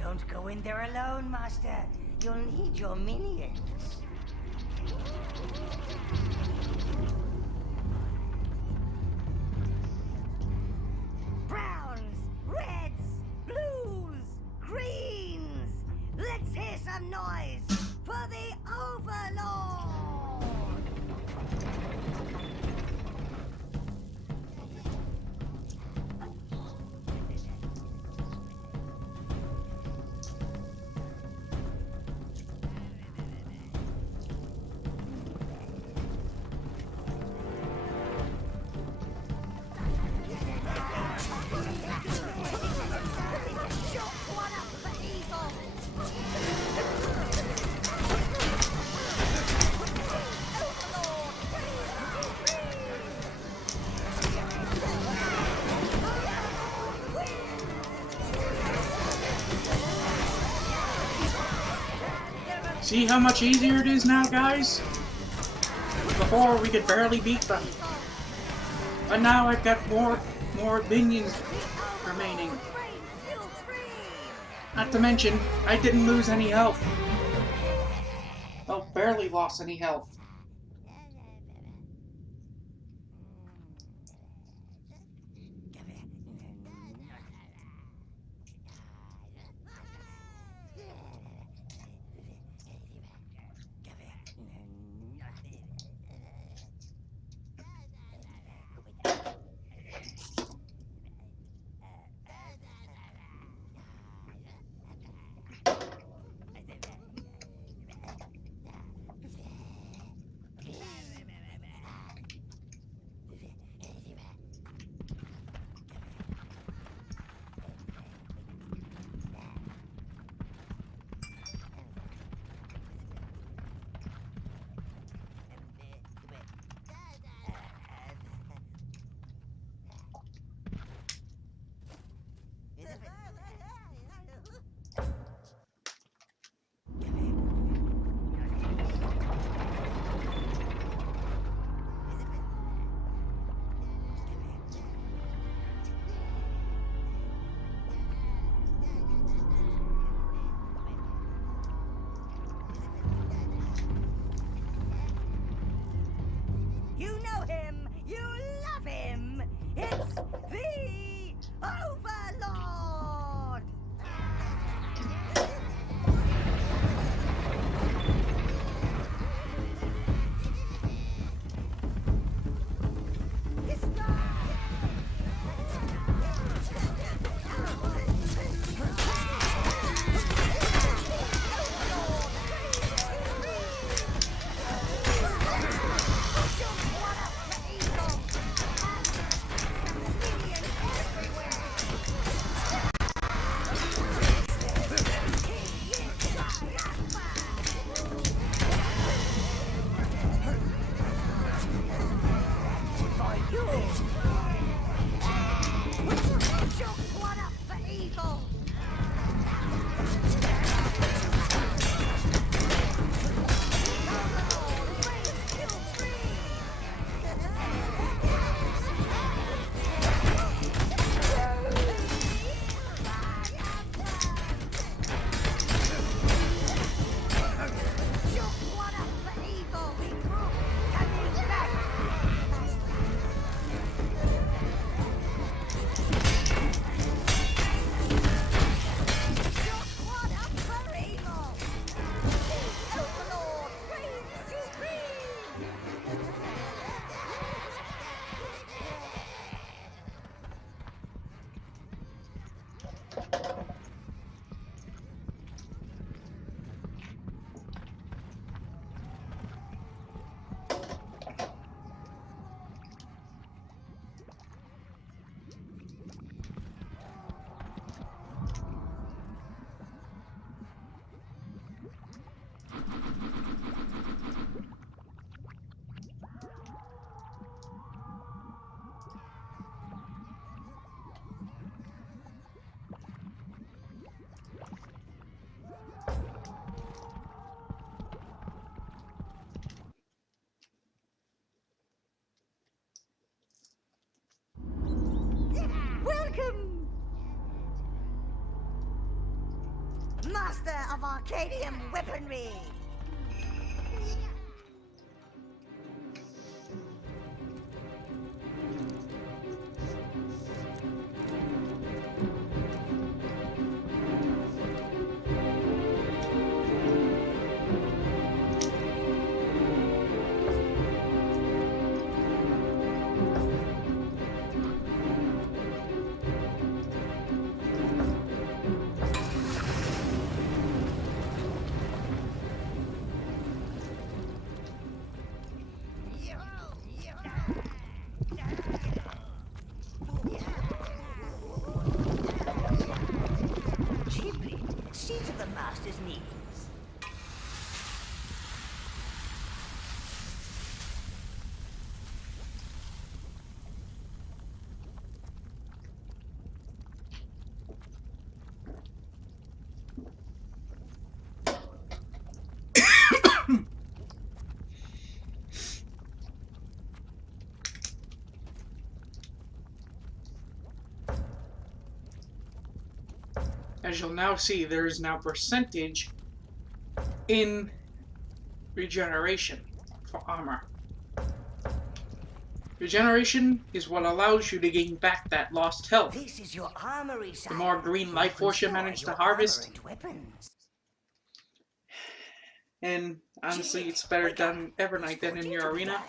Don't go in there alone, Master. You'll need your minions. Browns, reds, blues, greens. Let's hear some noise for the Overlord! See how much easier it is now, guys? Before we could barely beat them. But now I've got more minions remaining. Not to mention, I didn't lose any health. Oh, barely lost any health. master of Arcanium weaponry. Giblet, see to the master's needs. As you'll now see, there is now percentage in regeneration for armor. Regeneration is what allows you to gain back that lost health. This is your armory, The more green life force you manage to harvest, and honestly, it's better done Evernight than in your arena.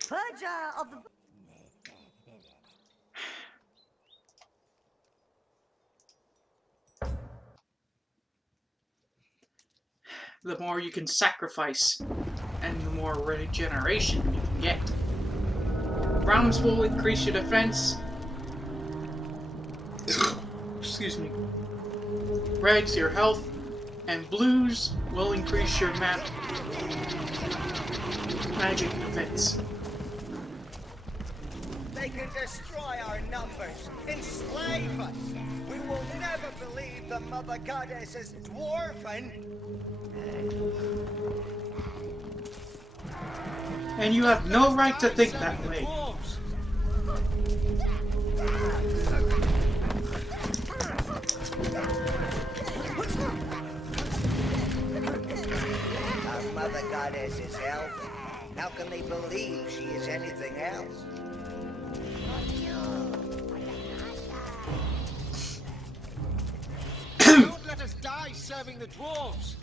Purger of the... The more you can sacrifice, and the more regeneration you can get. Browns will increase your defense. Excuse me. Reds your health, and blues will increase your magic defense. They can destroy our numbers, enslave us. We will never believe the Mother Goddess is dwarven. And you have no right to think that way. Our Mother Goddess is elven. How can they believe she is anything else? Don't let us die serving the dwarves!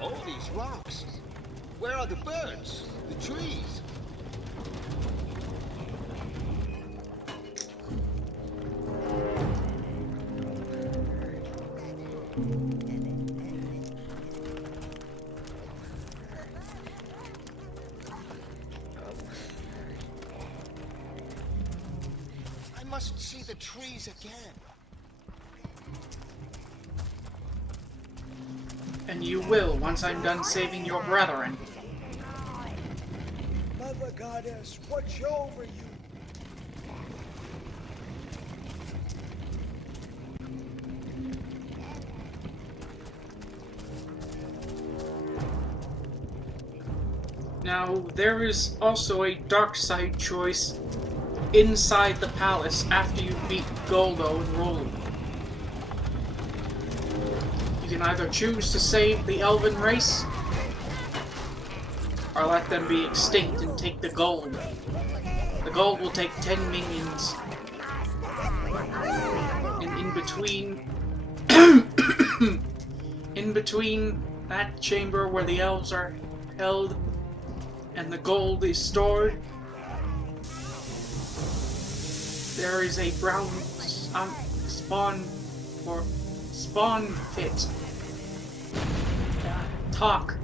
All these rocks. Where are the birds? The trees? I must see the trees again. And you will once I'm done saving your brethren. Mother Goddess, watch over you. Now, there is also a dark side choice inside the palace after you beat Goldo and Rolly. You can either choose to save the elven race, or let them be extinct and take the gold. The gold will take 10 minions. And in between that chamber where the elves are held and the gold is stored, there is a brown spawn pit. Talk.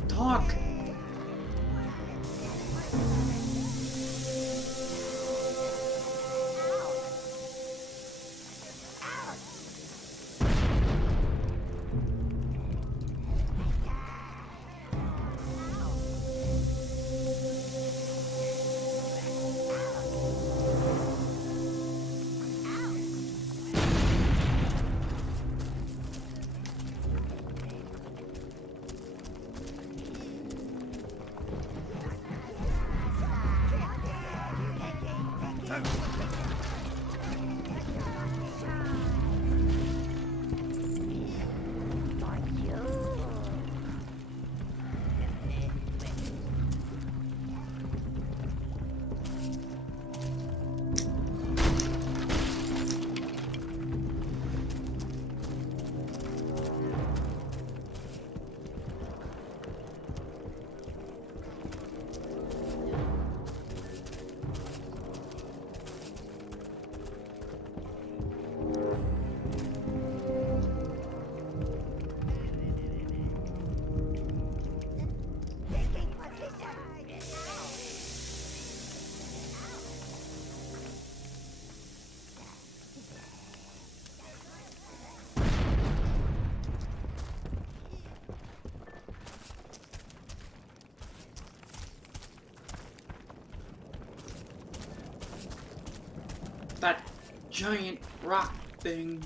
giant rock thing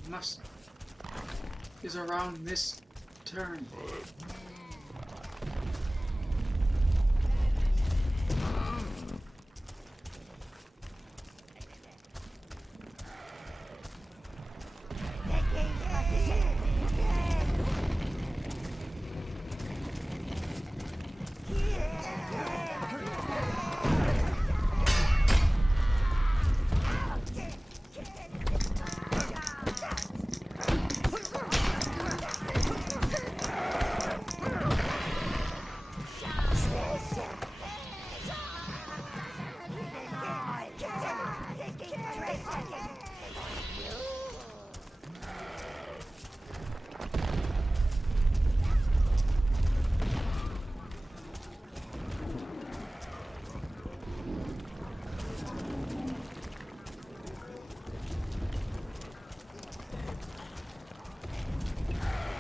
is around this turn.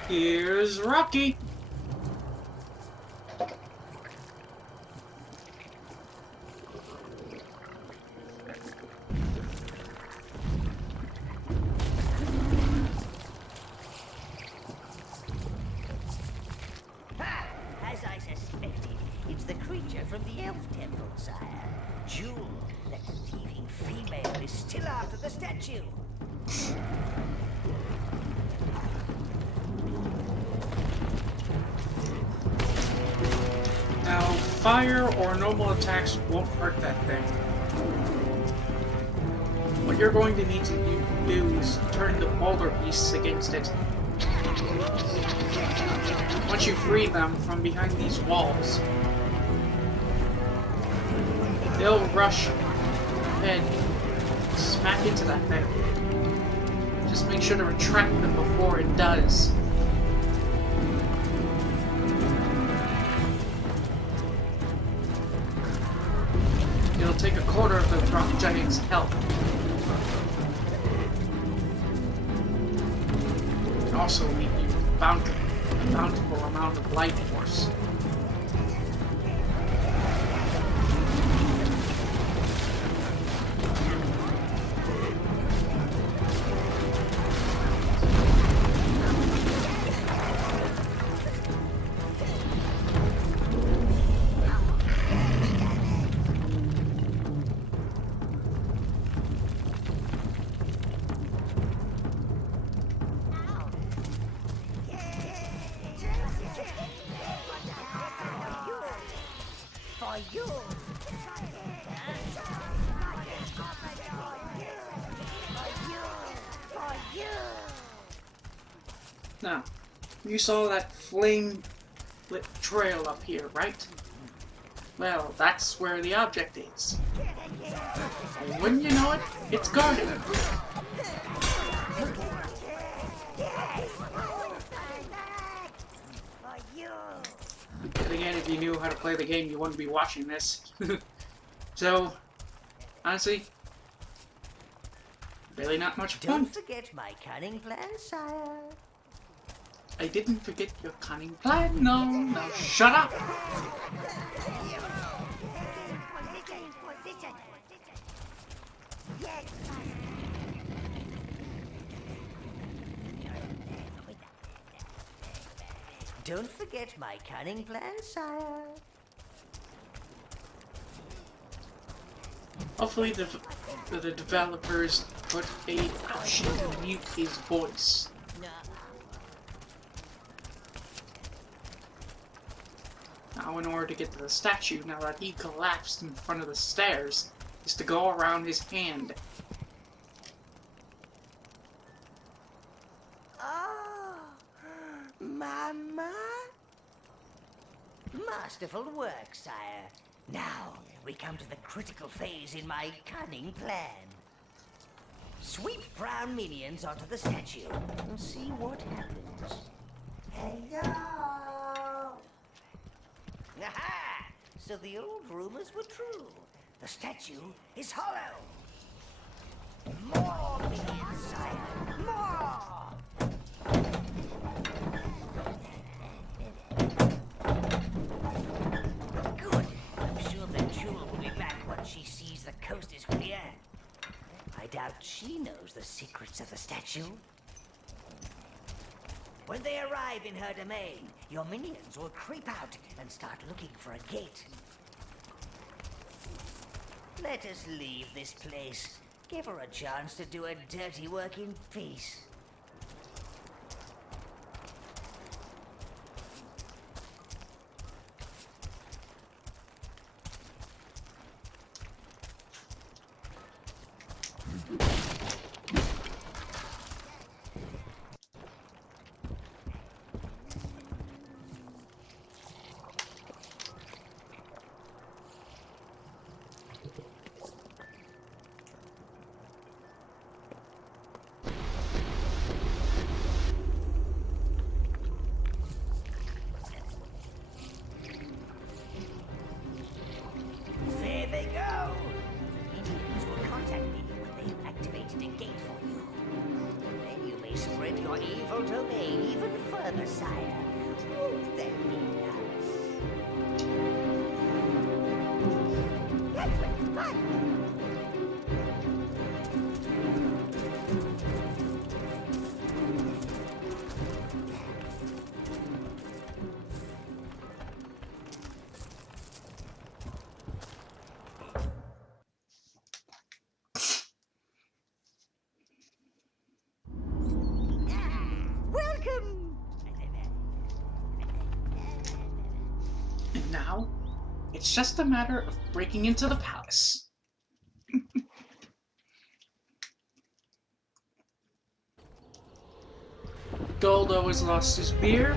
Here's Rocky. Ha! As I suspected, it's the creature from the elf temple, sire. Jewel, that thieving female is still after the statue. Now, fire or normal attacks won't hurt that thing. What you're going to need to do is turn the boulder beasts against it. Once you free them from behind these walls, they'll rush and smack into that thing. Just make sure to retract them before it does. It'll take a quarter of the rock giant's health. And also leave you with a bountiful amount of life force. Now, you saw that flame-lit trail up here, right? Well, that's where the object is. And when you know it, it's guarded. But again, if you knew how to play the game, you wouldn't be watching this. So, honestly, really not much fun. Don't forget my cunning plan, sire. I didn't forget your cunning plan, no. Now shut up! Don't forget my cunning plan, sire. Hopefully the developers put a option to mute his voice. Now, in order to get to the statue, now that he collapsed in front of the stairs, is to go around his hand. Oh, Mama. Masterful work, sire. Now, we come to the critical phase in my cunning plan. Sweep brown minions onto the statue and see what happens. Hello! Aha! So the old rumors were true. The statue is hollow. More minions, sire! More! Good. I'm sure the jewel will be back once she sees the coast is clear. I doubt she knows the statue? When they arrive in her domain, your minions will creep out and start looking for a gate. Let us leave this place. Give her a chance to do her dirty work in peace. There they go! Minions will contact me when they have activated a gate for you. Then you may spread your evil domain even further, sire. Won't that be welcome! And now, it's just a matter of breaking into the palace. Goldo has lost his beard,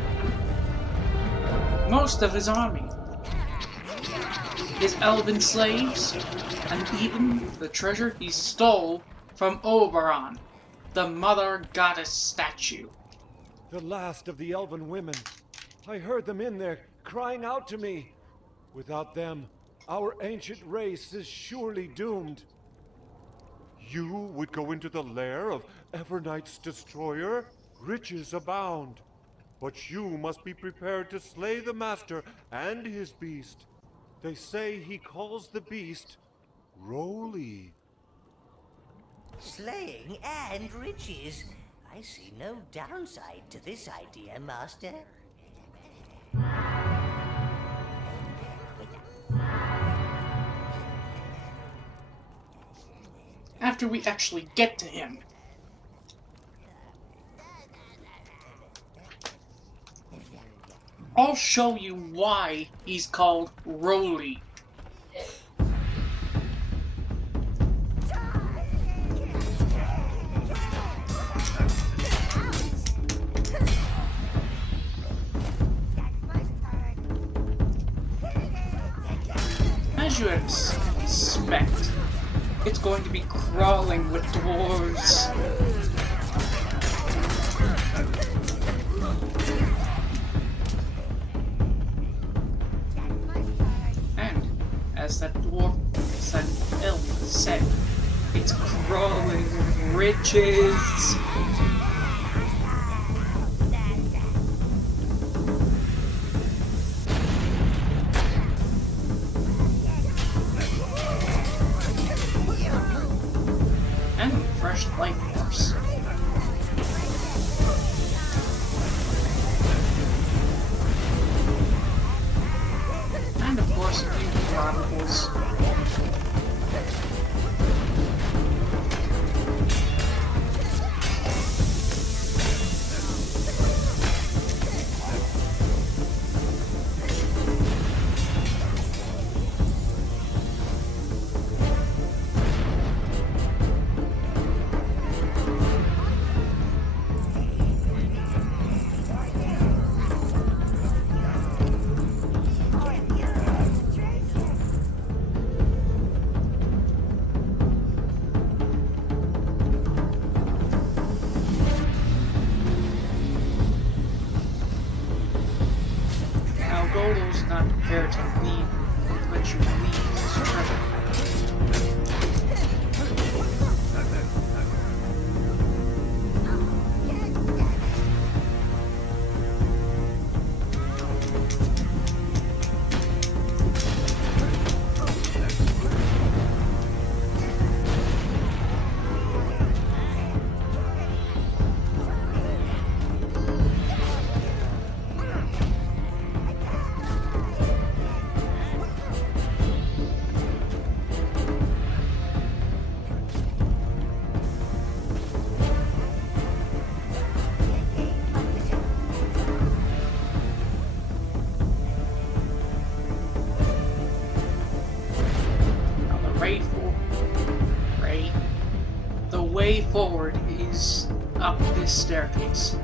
most of his army, his elven slaves, and even the treasure he stole from Oberon, the mother goddess statue. The last of the elven women. I heard them in there crying out to me. Without them, our ancient race is surely doomed. You would go into the lair of Evernight's destroyer? Riches abound. But you must be prepared to slay the master and his beast. They say he calls the beast Roly. Slaying and riches. I see no downside to this idea, Master. After we actually get to him. I'll show you why he's called Roly. As you expect, it's going to be crawling with dwarves. And, as that dwarf elf said, it's crawling with riches. Fresh life force. And of course, a few prodigals. Goldo's not prepared to let you leave his treasure. way forward is up this staircase.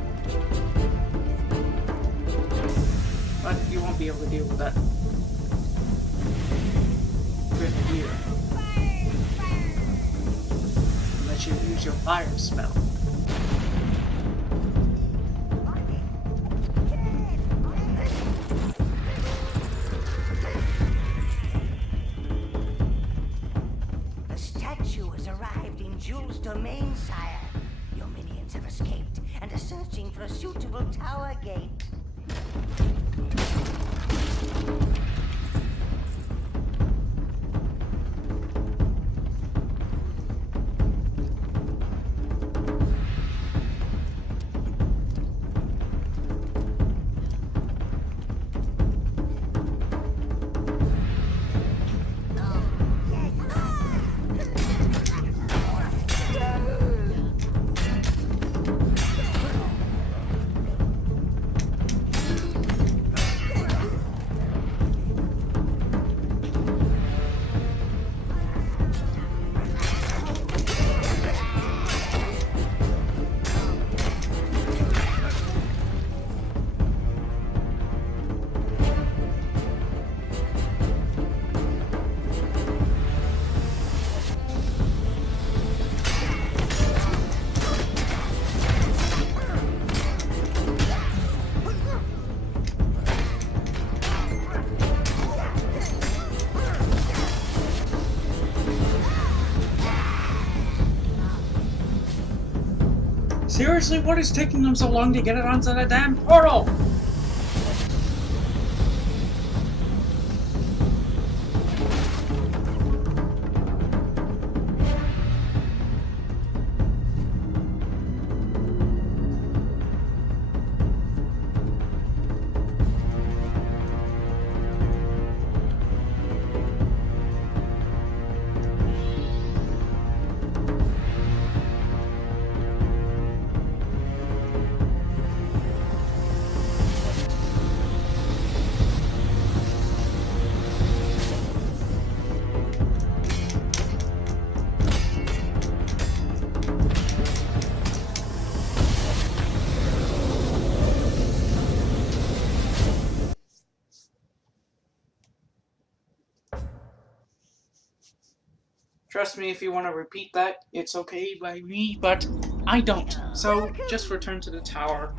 But you won't be able to deal with that here. Unless you use your fire spell. The statue has arrived in Jules' domain, sire. Your minions have escaped and are searching for a suitable tower gate. Seriously, what is taking them so long to get it onto the damn portal? Trust me, if you want to repeat that, it's okay by me, but I don't. So, just return to the tower.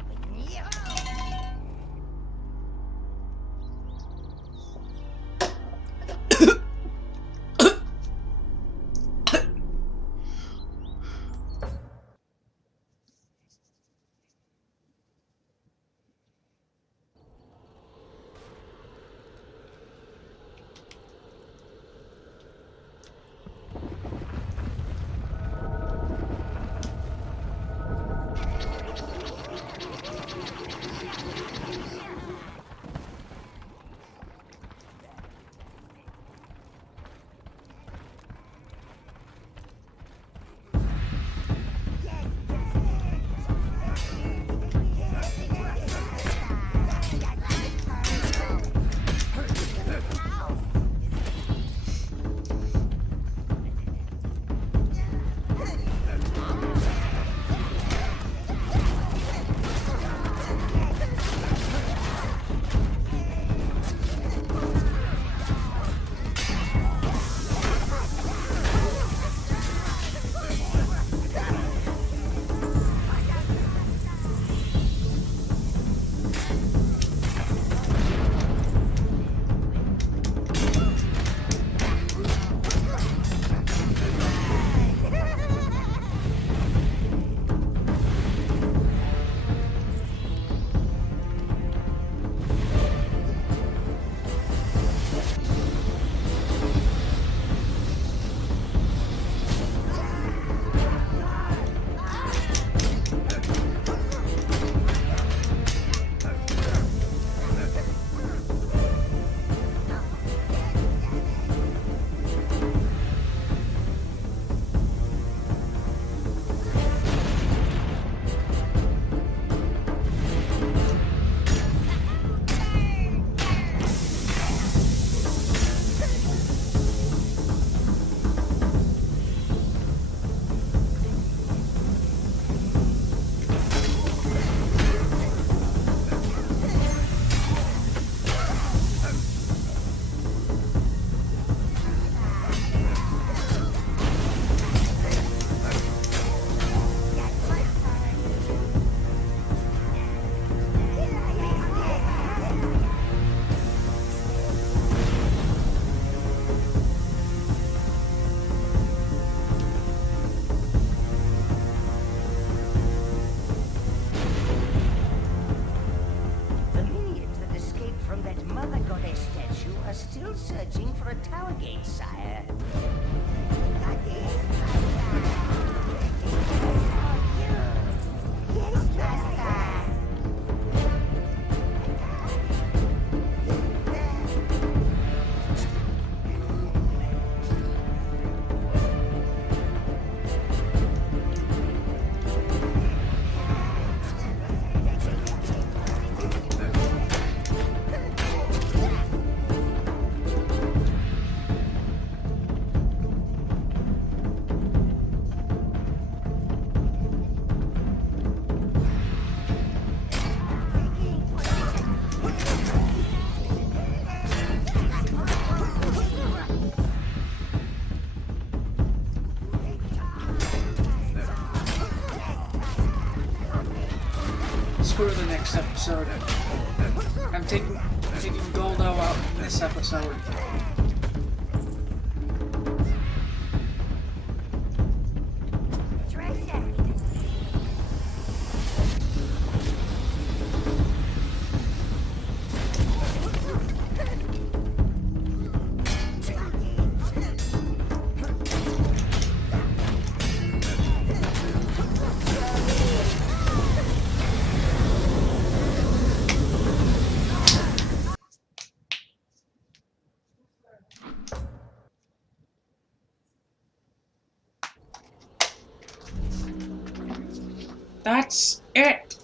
goddess statue are still searching for a tower gate, sire. Yes, master. Screw the next episode. I'm taking Goldo out in this episode. That's it!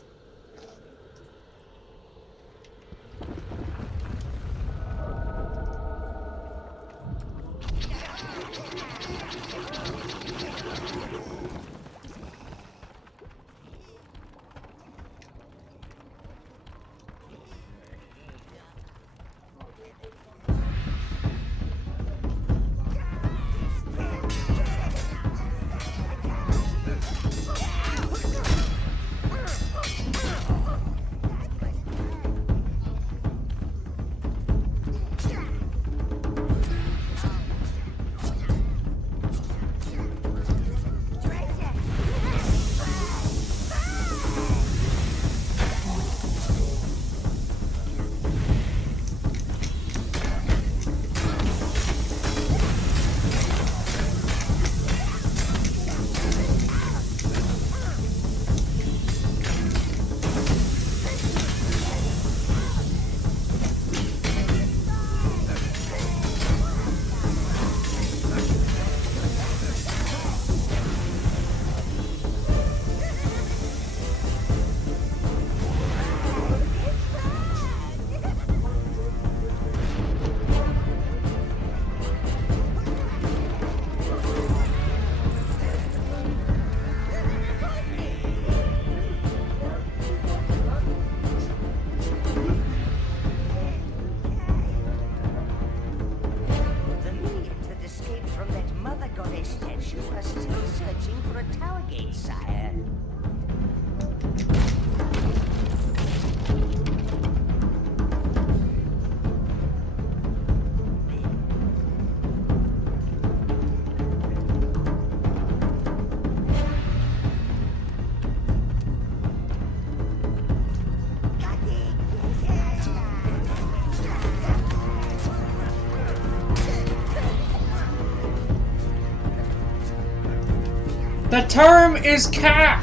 The term is calf!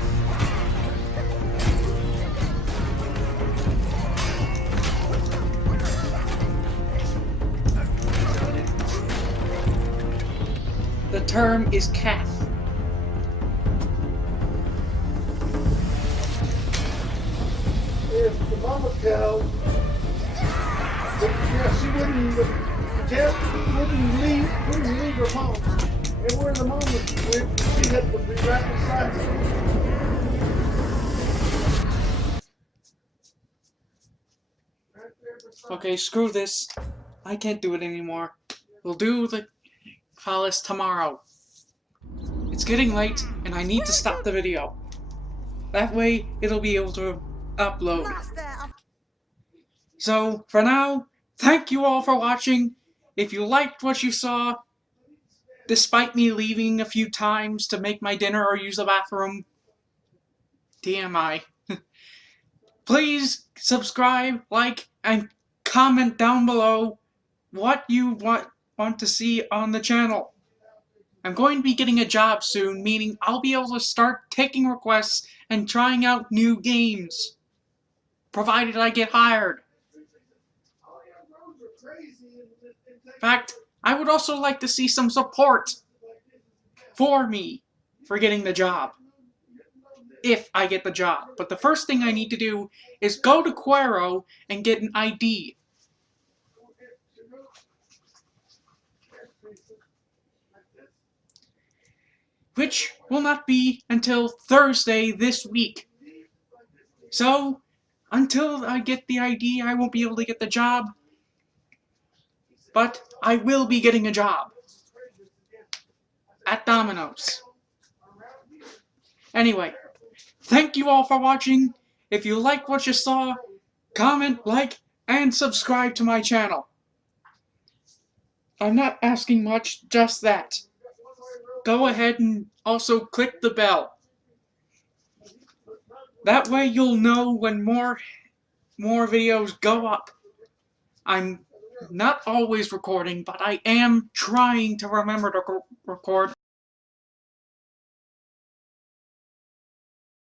The term is calf. If the mama cow, she wouldn't leave her home. And where the mama went, she had to be right beside her. Okay, screw this. I can't do it anymore. We'll do the palace tomorrow. It's getting late, and I need to stop the video. That way, it'll be able to upload. So, for now, thank you all for watching. If you liked what you saw, despite me leaving a few times to make my dinner or use the bathroom, TMI. Please subscribe, like, and comment down below what you want to see on the channel. I'm going to be getting a job soon, meaning I'll be able to start taking requests and trying out new games, provided I get hired. In fact, I would also like to see some support for me for getting the job, if I get the job. But the first thing I need to do is go to Quero and get an ID. Which will not be until Thursday this week. So, until I get the ID, I won't be able to get the job. But I will be getting a job at Domino's. Anyway, thank you all for watching. If you like what you saw, comment, like, and subscribe to my channel. I'm not asking much, just that. Go ahead and also click the bell. That way you'll know when more videos go up. I'm not always recording, but I am trying to remember to record